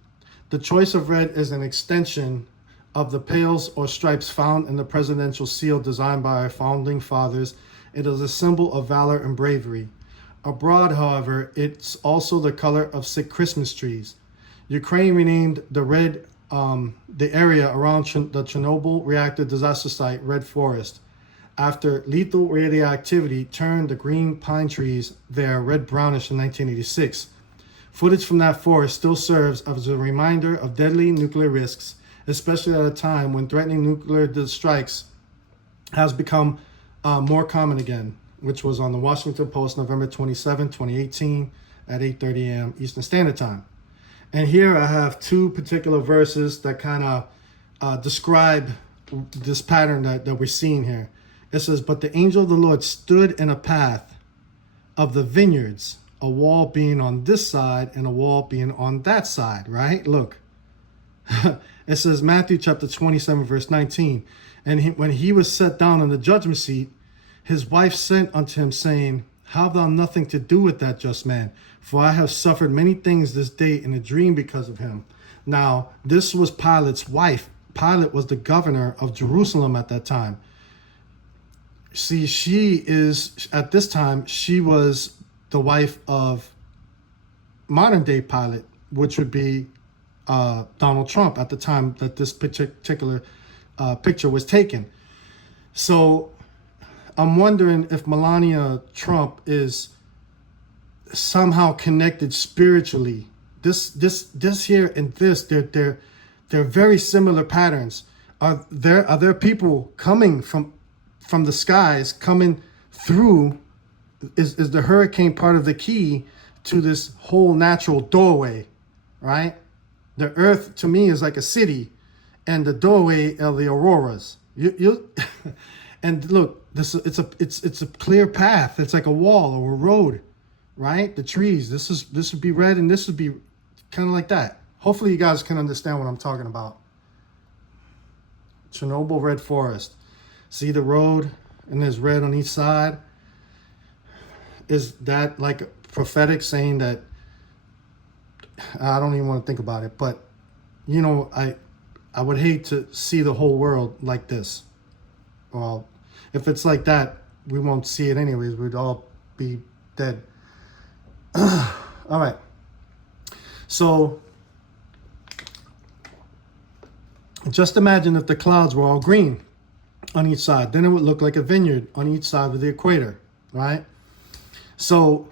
The choice of red is an extension of the pales or stripes found in the presidential seal designed by our founding fathers. It is a symbol of valor and bravery. Abroad, however, it's also the color of sick Christmas trees. Ukraine renamed the red, the area around the Chernobyl reactor disaster site Red Forest, after lethal radioactivity turned the green pine trees there red-brownish in 1986. Footage from that forest still serves as a reminder of deadly nuclear risks, especially at a time when threatening nuclear strikes has become more common again, which was on the Washington Post, November 27, 2018 at 8:30 a.m. Eastern Standard Time. And here I have two particular verses that kind of describe this pattern that we're seeing here. It says, but the angel of the Lord stood in a path of the vineyards, a wall being on this side and a wall being on that side, right? Look. It says Matthew chapter 27, verse 19. And when he was set down in the judgment seat, his wife sent unto him, saying, have thou nothing to do with that just man? For I have suffered many things this day in a dream because of him. Now, this was Pilate's wife. Pilate was the governor of Jerusalem at that time. See, at this time, she was the wife of modern day Pilate, which would be Donald Trump at the time that this particular picture was taken. So I'm wondering if Melania Trump is somehow connected spiritually. This here and this, they're very similar patterns. Are there people coming from the skies, coming through? Is the hurricane part of the key to this whole natural doorway, right? The earth to me is like a city, and the doorway are the auroras. And look, it's a clear path. It's like a wall or a road, right? The trees. This would be red, and this would be kind of like that. Hopefully, you guys can understand what I'm talking about. Chernobyl red forest. See the road, and there's red on each side. Is that like prophetic, saying that? I don't even want to think about it, but you know, I would hate to see the whole world like this. Well, if it's like that, we won't see it anyways. We'd all be dead. All right. So just imagine if the clouds were all green on each side. Then it would look like a vineyard on each side of the equator, right? So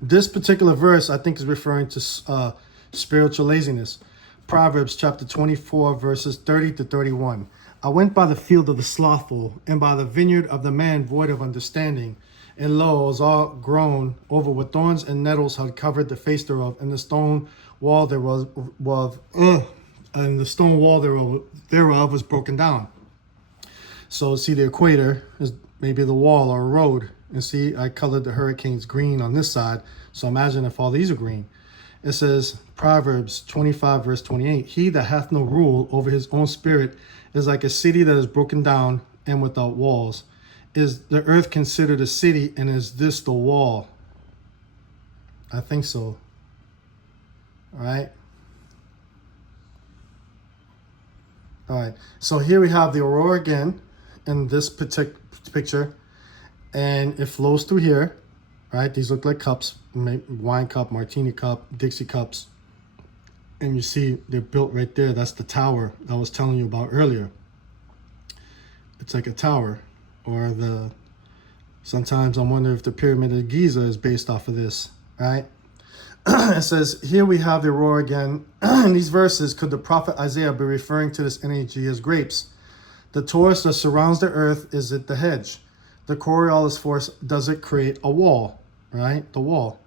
this particular verse, I think, is referring to spiritual laziness. Proverbs chapter 24, verses 30 to 31. I went by the field of the slothful, and by the vineyard of the man void of understanding. And lo, it was all grown over with thorns, and nettles had covered the face thereof, and the stone wall thereof was broken down. So see, the equator is maybe the wall or a road. And see, I colored the hurricanes green on this side. So imagine if all these are green. It says, Proverbs 25, verse 28, he that hath no rule over his own spirit is like a city that is broken down and without walls. Is the earth considered a city, and is this the wall? I think so. All right. All right. So here we have the aurora again in this particular picture, and it flows through here. Right. These look like cups, wine cup, martini cup, Dixie cups. And you see they're built right there. That's the tower I was telling you about earlier. It's like a tower. Or sometimes I wonder if the Pyramid of Giza is based off of this, right? It says, here we have the aurora again. In these verses, could the prophet Isaiah be referring to this energy as grapes? The torus that surrounds the earth, is it the hedge? The Coriolis force, does it create a wall, right? The wall.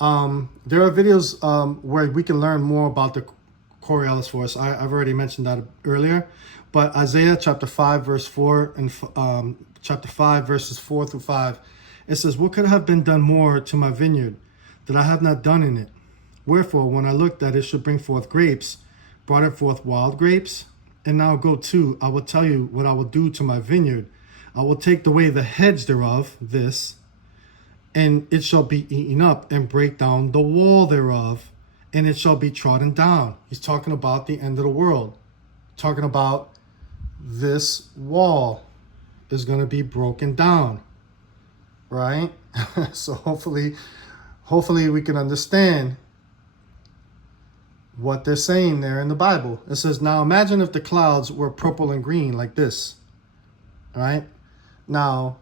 There are videos where we can learn more about the Coriolis force. I've already mentioned that earlier. But Isaiah chapter 5, verse 4 and chapter 5, verses 4 through 5, it says, what could have been done more to my vineyard that I have not done in it? Wherefore, when I looked that it should bring forth grapes, brought it forth wild grapes? And now go to, I will tell you what I will do to my vineyard. I will take away the hedge thereof, this, and it shall be eaten up, and break down the wall thereof, and it shall be trodden down. He's talking about the end of the world. Talking about this wall is going to be broken down, right? So hopefully we can understand what they're saying there in the Bible. It says, now imagine if the clouds were purple and green like this, right? Now,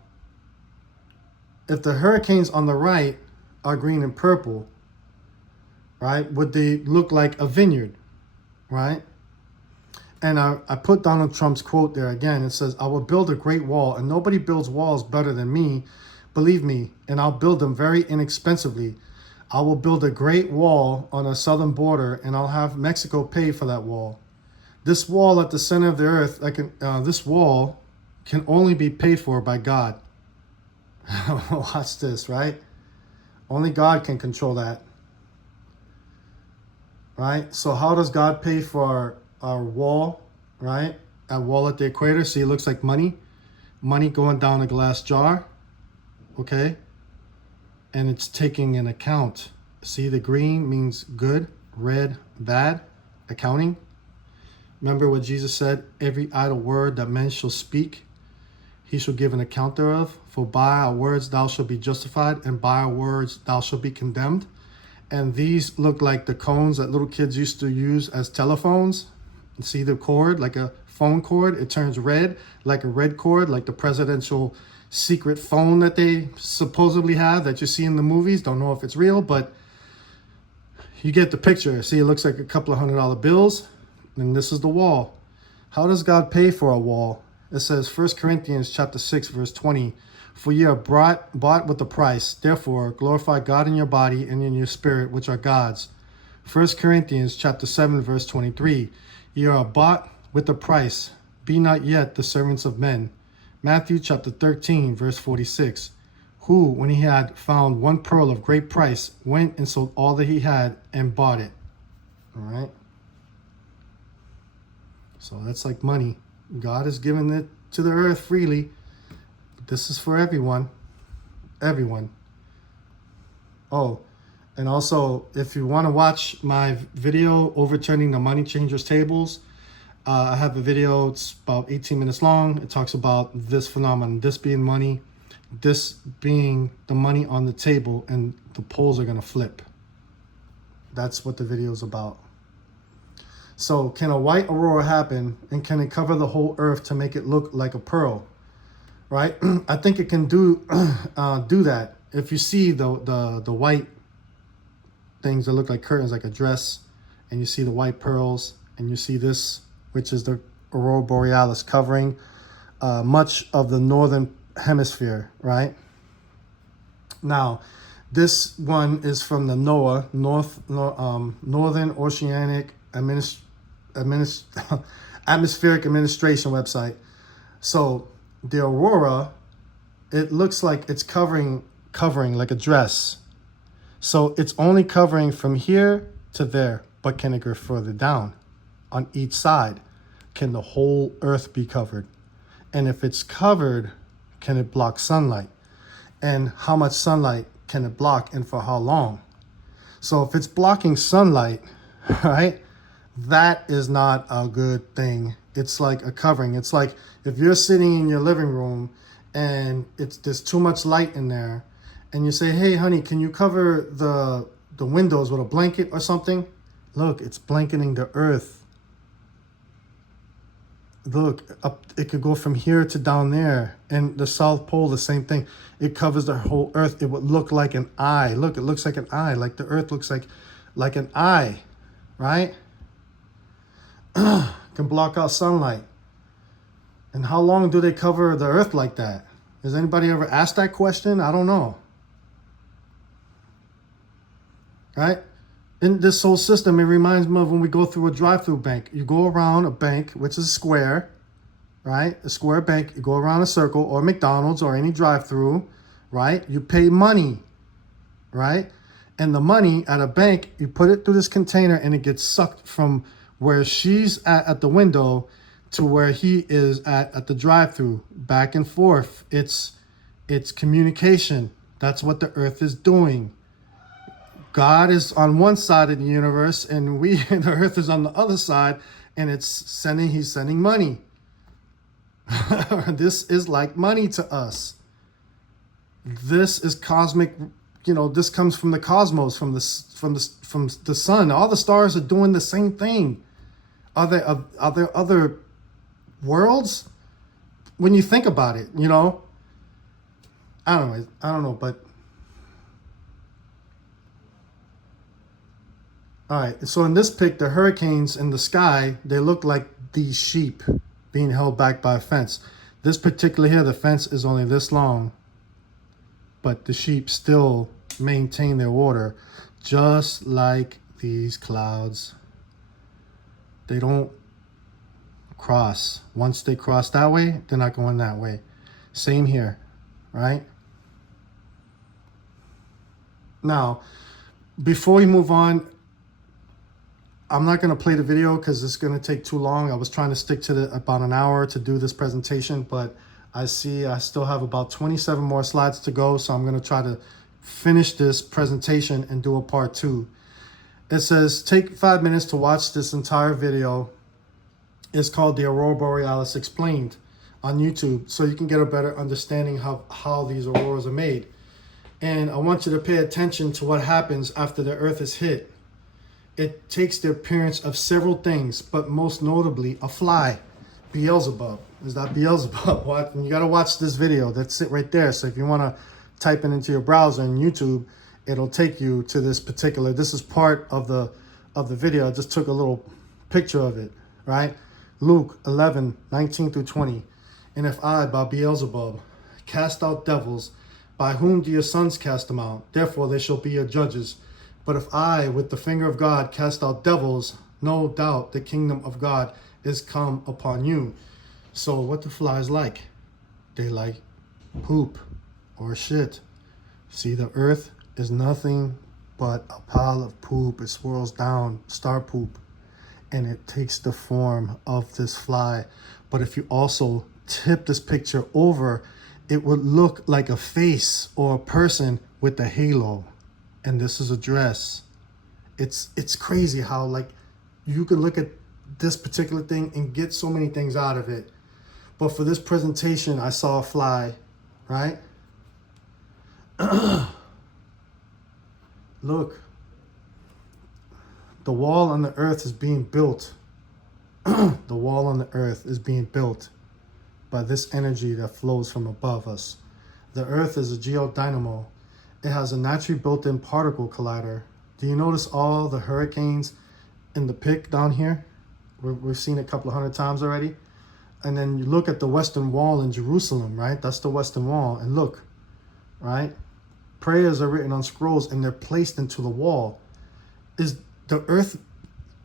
if the hurricanes on the right are green and purple, right, would they look like a vineyard, right? And I put Donald Trump's quote there again. It says, I will build a great wall, and nobody builds walls better than me. Believe me, and I'll build them very inexpensively. I will build a great wall on a southern border, and I'll have Mexico pay for that wall. This wall at the center of the earth, this wall can only be paid for by God. Watch this, right? Only God can control that. Right? So how does God pay for our wall, right? A wall at the equator. See, it looks like money. Money going down a glass jar. Okay? And it's taking an account. See, the green means good, red, bad, accounting. Remember what Jesus said? Every idle word that men shall speak, he shall give an account thereof. For by our words thou shalt be justified, and by our words thou shalt be condemned. And these look like the cones that little kids used to use as telephones. See the cord, like a phone cord? It turns red, like a red cord, like the presidential secret phone that they supposedly have that you see in the movies. Don't know if it's real, but you get the picture. See, it looks like a couple of $100 bills. And this is the wall. How does God pay for a wall? It says 1 Corinthians chapter 6, verse 20. For ye are bought with a price. Therefore, glorify God in your body and in your spirit, which are God's. 1 Corinthians chapter 7, verse 23. Ye are bought with a price. Be not yet the servants of men. Matthew chapter 13, verse 46. Who, when he had found one pearl of great price, went and sold all that he had and bought it. All right. So that's like money. God has given it to the earth freely. This is for everyone. Everyone. Oh, and also, if you want to watch my video overturning the money changers tables, I have a video. It's about 18 minutes long. It talks about this phenomenon, this being money. This being the money on the table, and the poles are going to flip. That's what the video is about. So can a white aurora happen, and can it cover the whole earth to make it look like a pearl? Right? I think it can do that. If you see the white things that look like curtains, like a dress, and you see the white pearls, and you see this, which is the aurora borealis covering much of the northern hemisphere, right? Now, this one is from the NOAA, Northern Oceanic Atmospheric Administration website. So the aurora, it looks like it's covering like a dress. So it's only covering from here to there, but can it go further down on each side? Can the whole earth be covered? And if it's covered, can it block sunlight? And how much sunlight can it block, and for how long? So if it's blocking sunlight, right, that is not a good thing. It's like a covering. It's like if you're sitting in your living room and there's too much light in there, and you say, hey, honey, can you cover the windows with a blanket or something? Look, it's blanketing the earth. Look, up, it could go from here to down there. And the South Pole, the same thing. It covers the whole earth. It would look like an eye. Look, it looks like an eye. Like the earth looks like an eye, right? Can block out sunlight. And how long do they cover the earth like that? Has anybody ever asked that question? I don't know. Right? In this whole system, it reminds me of when we go through a drive-through bank. You go around a bank, which is a square, right? A square bank. You go around a circle, or McDonald's, or any drive-through, right? You pay money, right? And the money at a bank, you put it through this container, and it gets sucked from where she's at the window to where he is at the drive-through, back and forth. It's communication. That's what the earth is doing. God is on one side of the universe, and the earth is on the other side, and he's sending money. This is like money to us. This is cosmic, this comes from the cosmos, from the sun. All the stars are doing the same thing. Are there other worlds? When you think about it, I don't know, but all right, so in this pic, the hurricanes in the sky, they look like these sheep being held back by a fence. This particular here, the fence is only this long, but the sheep still maintain their order, just like these clouds. They don't cross. Once they cross that way, they're not going that way. Same here, right? Now, before we move on, I'm not going to play the video because it's going to take too long. I was trying to stick to about an hour to do this presentation, but I see I still have about 27 more slides to go, so I'm going to try to finish this presentation and do a part 2. It says, take 5 minutes to watch this entire video. It's called The Aurora Borealis Explained on YouTube, so you can get a better understanding how these auroras are made. And I want you to pay attention to what happens after the earth is hit. It takes the appearance of several things, but most notably a fly. Beelzebub. Is that Beelzebub? What? And you got to watch this video. That's it right there. So if you want to type it into your browser in YouTube, it'll take you to this particular. This is part of the video. I just took a little picture of it, right? Luke 11:19 through 20. And if I, by Beelzebub, cast out devils, by whom do your sons cast them out? Therefore they shall be your judges. But if I, with the finger of God, cast out devils, no doubt the kingdom of God is come upon you. So what the flies like? They like poop or shit. See, the earth is nothing but a pile of poop. It swirls down, star poop, and it takes the form of this fly. But if you also tip this picture over, it would look like a face or a person with a halo. And this is a dress. It's crazy how, like, you can look at this particular thing and get so many things out of it. But for this presentation, I saw a fly, right? Look, the wall on the earth is being built. The wall on the earth is being built by this energy that flows from above us. The earth is a geodynamo. It has a naturally built-in particle collider. Do you notice all the hurricanes in the pic down here? We've seen it a couple of hundred times already. And then you look at the Western Wall in Jerusalem, right? That's the Western Wall. And look, right? Prayers are written on scrolls and they're placed into the wall. Is the earth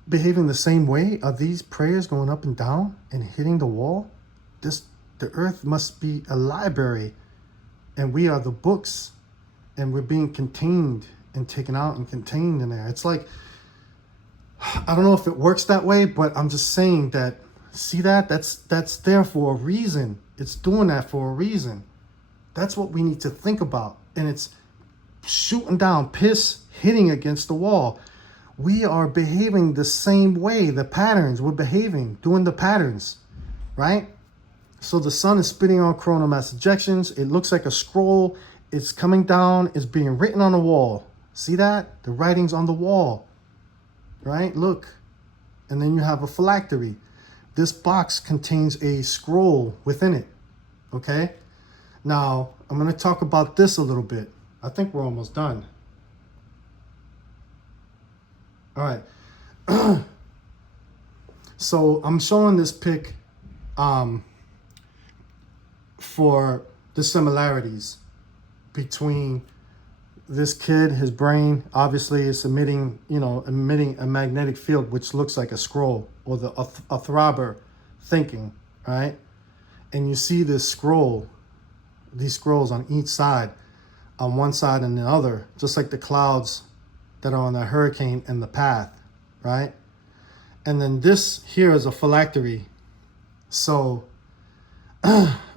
behaving the same way? Are these prayers going up and down and hitting the wall? The earth must be a library, and we are the books, and we're being contained and taken out and contained in there. It's like, I don't know if it works that way, but I'm just saying that, see that? That's there for a reason. It's doing that for a reason. That's what we need to think about. And it's shooting down, piss hitting against the wall. We are behaving the same way, the patterns, we're behaving, doing the patterns, right? So the sun is spitting on coronal mass ejections. It looks like a scroll. It's coming down. It's being written on the wall. See that? The writing's on the wall, right? Look. And then you have a phylactery. This box contains a scroll within it, okay? Now, I'm going to talk about this a little bit. I think we're almost done. All right. So I'm showing this pic for the similarities between this kid, his brain, obviously is emitting a magnetic field, which looks like a scroll, or a throbber thinking, right? And you see this scroll, these scrolls on each side, on one side and the other, just like the clouds that are on the hurricane in the path, right? And then this here is a phylactery. So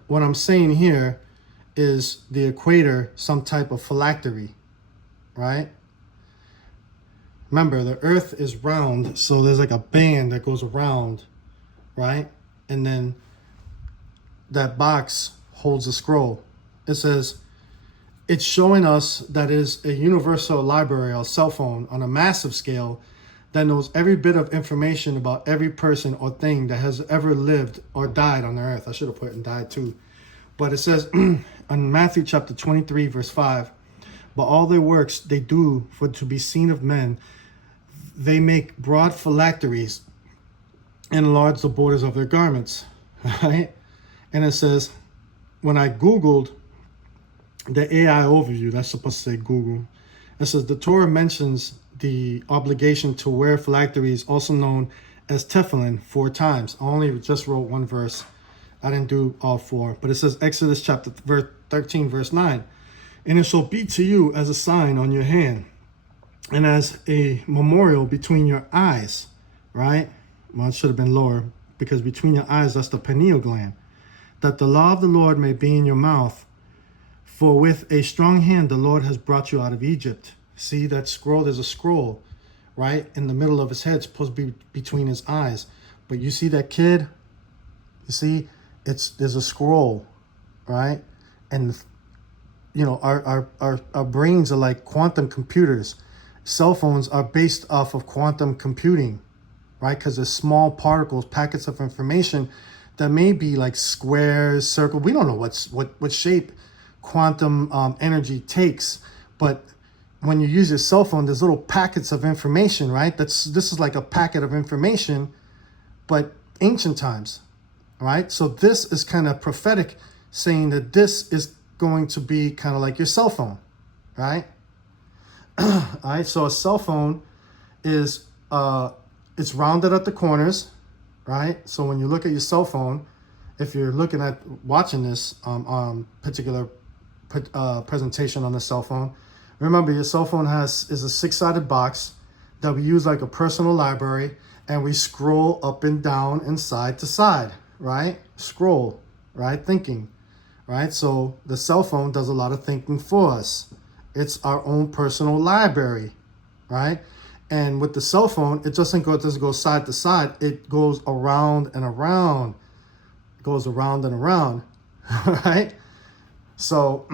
what I'm saying here is the equator, some type of phylactery, right? Remember, the earth is round, so there's like a band that goes around, right? And then that box holds a scroll. It says, it's showing us that is a universal library or cell phone on a massive scale that knows every bit of information about every person or thing that has ever lived or died on the earth. I should have put in died too. But it says in Matthew chapter 23, verse 5, but all their works they do for to be seen of men, they make broad phylacteries and enlarge the borders of their garments, right? And it says, when I Googled the AI overview, that's supposed to say Google, it says the Torah mentions the obligation to wear phylacteries, also known as tefillin, 4 times. I only just wrote one verse. I didn't do all 4. But it says Exodus chapter 13, verse 9. And it shall be to you as a sign on your hand and as a memorial between your eyes, right? Well, it should have been lower, because between your eyes, that's the pineal gland. That the law of the Lord may be in your mouth. For with a strong hand the Lord has brought you out of Egypt. See that scroll? There's a scroll, right? In the middle of his head, supposed to be between his eyes. But you see that kid? You see, there's a scroll, right? And you know, our brains are like quantum computers. Cell phones are based off of quantum computing, right? Because there's small particles, packets of information that may be like squares, circles. We don't know what shape quantum energy takes, but when you use your cell phone, there's little packets of information, right? This is like a packet of information, but ancient times, right? So this is kind of prophetic, saying that this is going to be kind of like your cell phone, right? All right, so a cell phone is it's rounded at the corners, right? So when you look at your cell phone, if you're looking at watching this particular presentation on the cell phone, remember your cell phone is a 6-sided box that we use like a personal library, and we scroll up and down and side to side, right? Scroll, right? Thinking, right? So the cell phone does a lot of thinking for us. It's our own personal library, right? And with the cell phone, it doesn't go side to side. It goes around and around. It goes around and around, right? So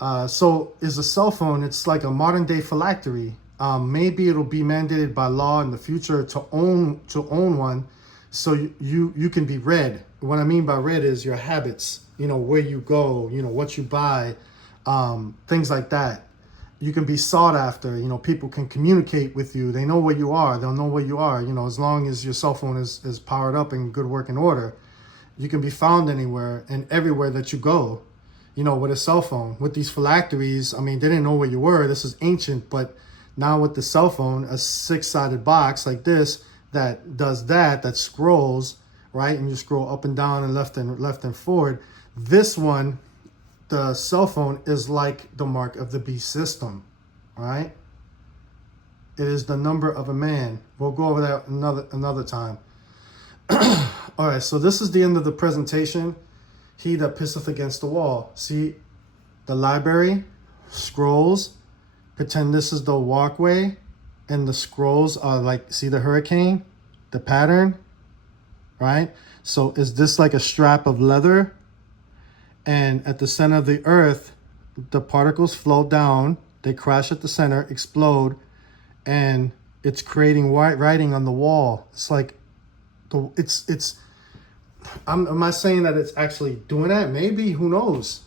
So is a cell phone, it's like a modern day phylactery. Maybe it'll be mandated by law in the future to own one, so you can be read. What I mean by read is your habits, where you go, what you buy, things like that. You can be sought after, people can communicate with you. They know where you are. They'll know where you are, as long as your cell phone is powered up and good working order. You can be found anywhere and everywhere that you go, with a cell phone. With these phylacteries, I mean, they didn't know where you were. This is ancient, but now with the cell phone, a 6-sided box like this that does that scrolls, right? And you scroll up and down and left and forward. This one, the cell phone, is like the mark of the beast system, all right? It is the number of a man. We'll go over that another time. All right, so this is the end of the presentation. He that pisseth against the wall. See the library, scrolls. Pretend this is the walkway, and the scrolls are like, see the hurricane, the pattern, right? So is this like a strap of leather? And at the center of the earth, the particles flow down, they crash at the center, explode, and it's creating white writing on the wall. It's like, am I saying that it's actually doing that? Maybe, who knows?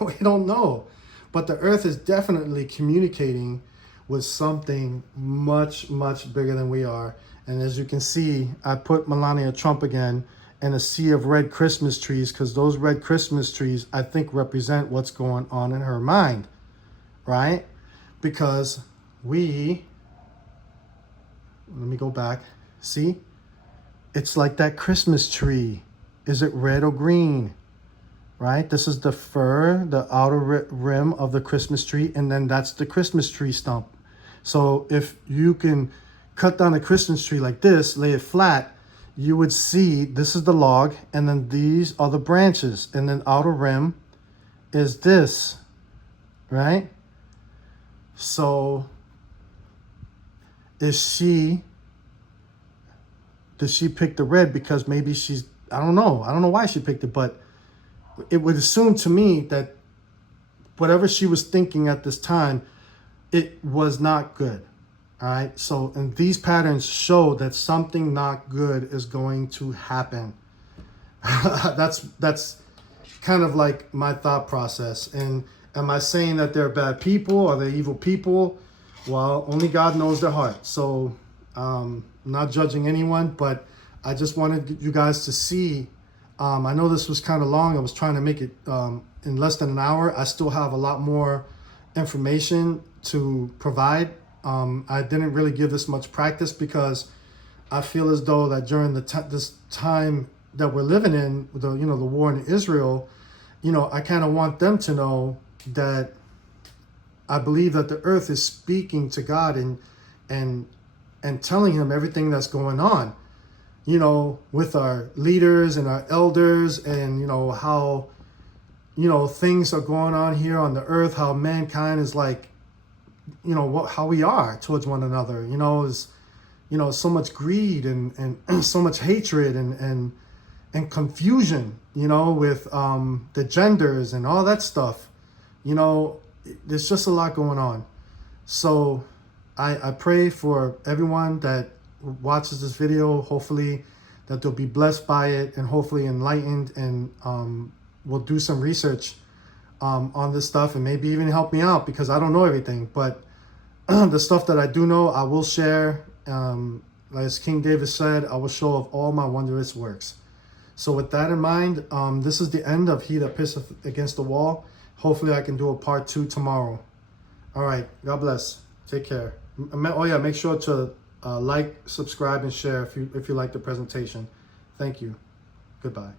We don't know. But the earth is definitely communicating with something much, much bigger than we are. And as you can see, I put Melania Trump again and a sea of red Christmas trees, because those red Christmas trees, I think, represent what's going on in her mind, right? Because let me go back. See? It's like that Christmas tree. Is it red or green? Right? This is the fur, the outer rim of the Christmas tree, and then that's the Christmas tree stump. So if you can cut down a Christmas tree like this, lay it flat, you would see this is the log, and then these are the branches, and then outer rim is this, right? So does she pick the red because maybe she's, I don't know why she picked it, but it would assume to me that whatever she was thinking at this time, it was not good. All right. So, and these patterns show that something not good is going to happen. That's kind of like my thought process. And am I saying that they're bad people? Are they evil people? Well, only God knows their heart. So, I'm not judging anyone, but I just wanted you guys to see. I know this was kind of long. I was trying to make it in less than an hour. I still have a lot more information to provide. I didn't really give this much practice because I feel as though that during this time that we're living in, the war in Israel, I kind of want them to know that I believe that the earth is speaking to God and telling him everything that's going on. With our leaders and our elders, and how things are going on here on the earth, how mankind is like, how we are towards one another, is so much greed and so much hatred and confusion, with the genders and all that stuff. There's just a lot going on. So I pray for everyone that watches this video, hopefully that they'll be blessed by it and hopefully enlightened, and we'll do some research on this stuff and maybe even help me out, because I don't know everything, but the stuff that I do know, I will share. As King David said, I will show of all my wondrous works. So with that in mind, this is the end of He That Pisseth Against the Wall. Hopefully I can do a part 2 tomorrow. All right, God bless. Take care. Oh yeah, make sure to like, subscribe, and share if you like the presentation. Thank you. Goodbye.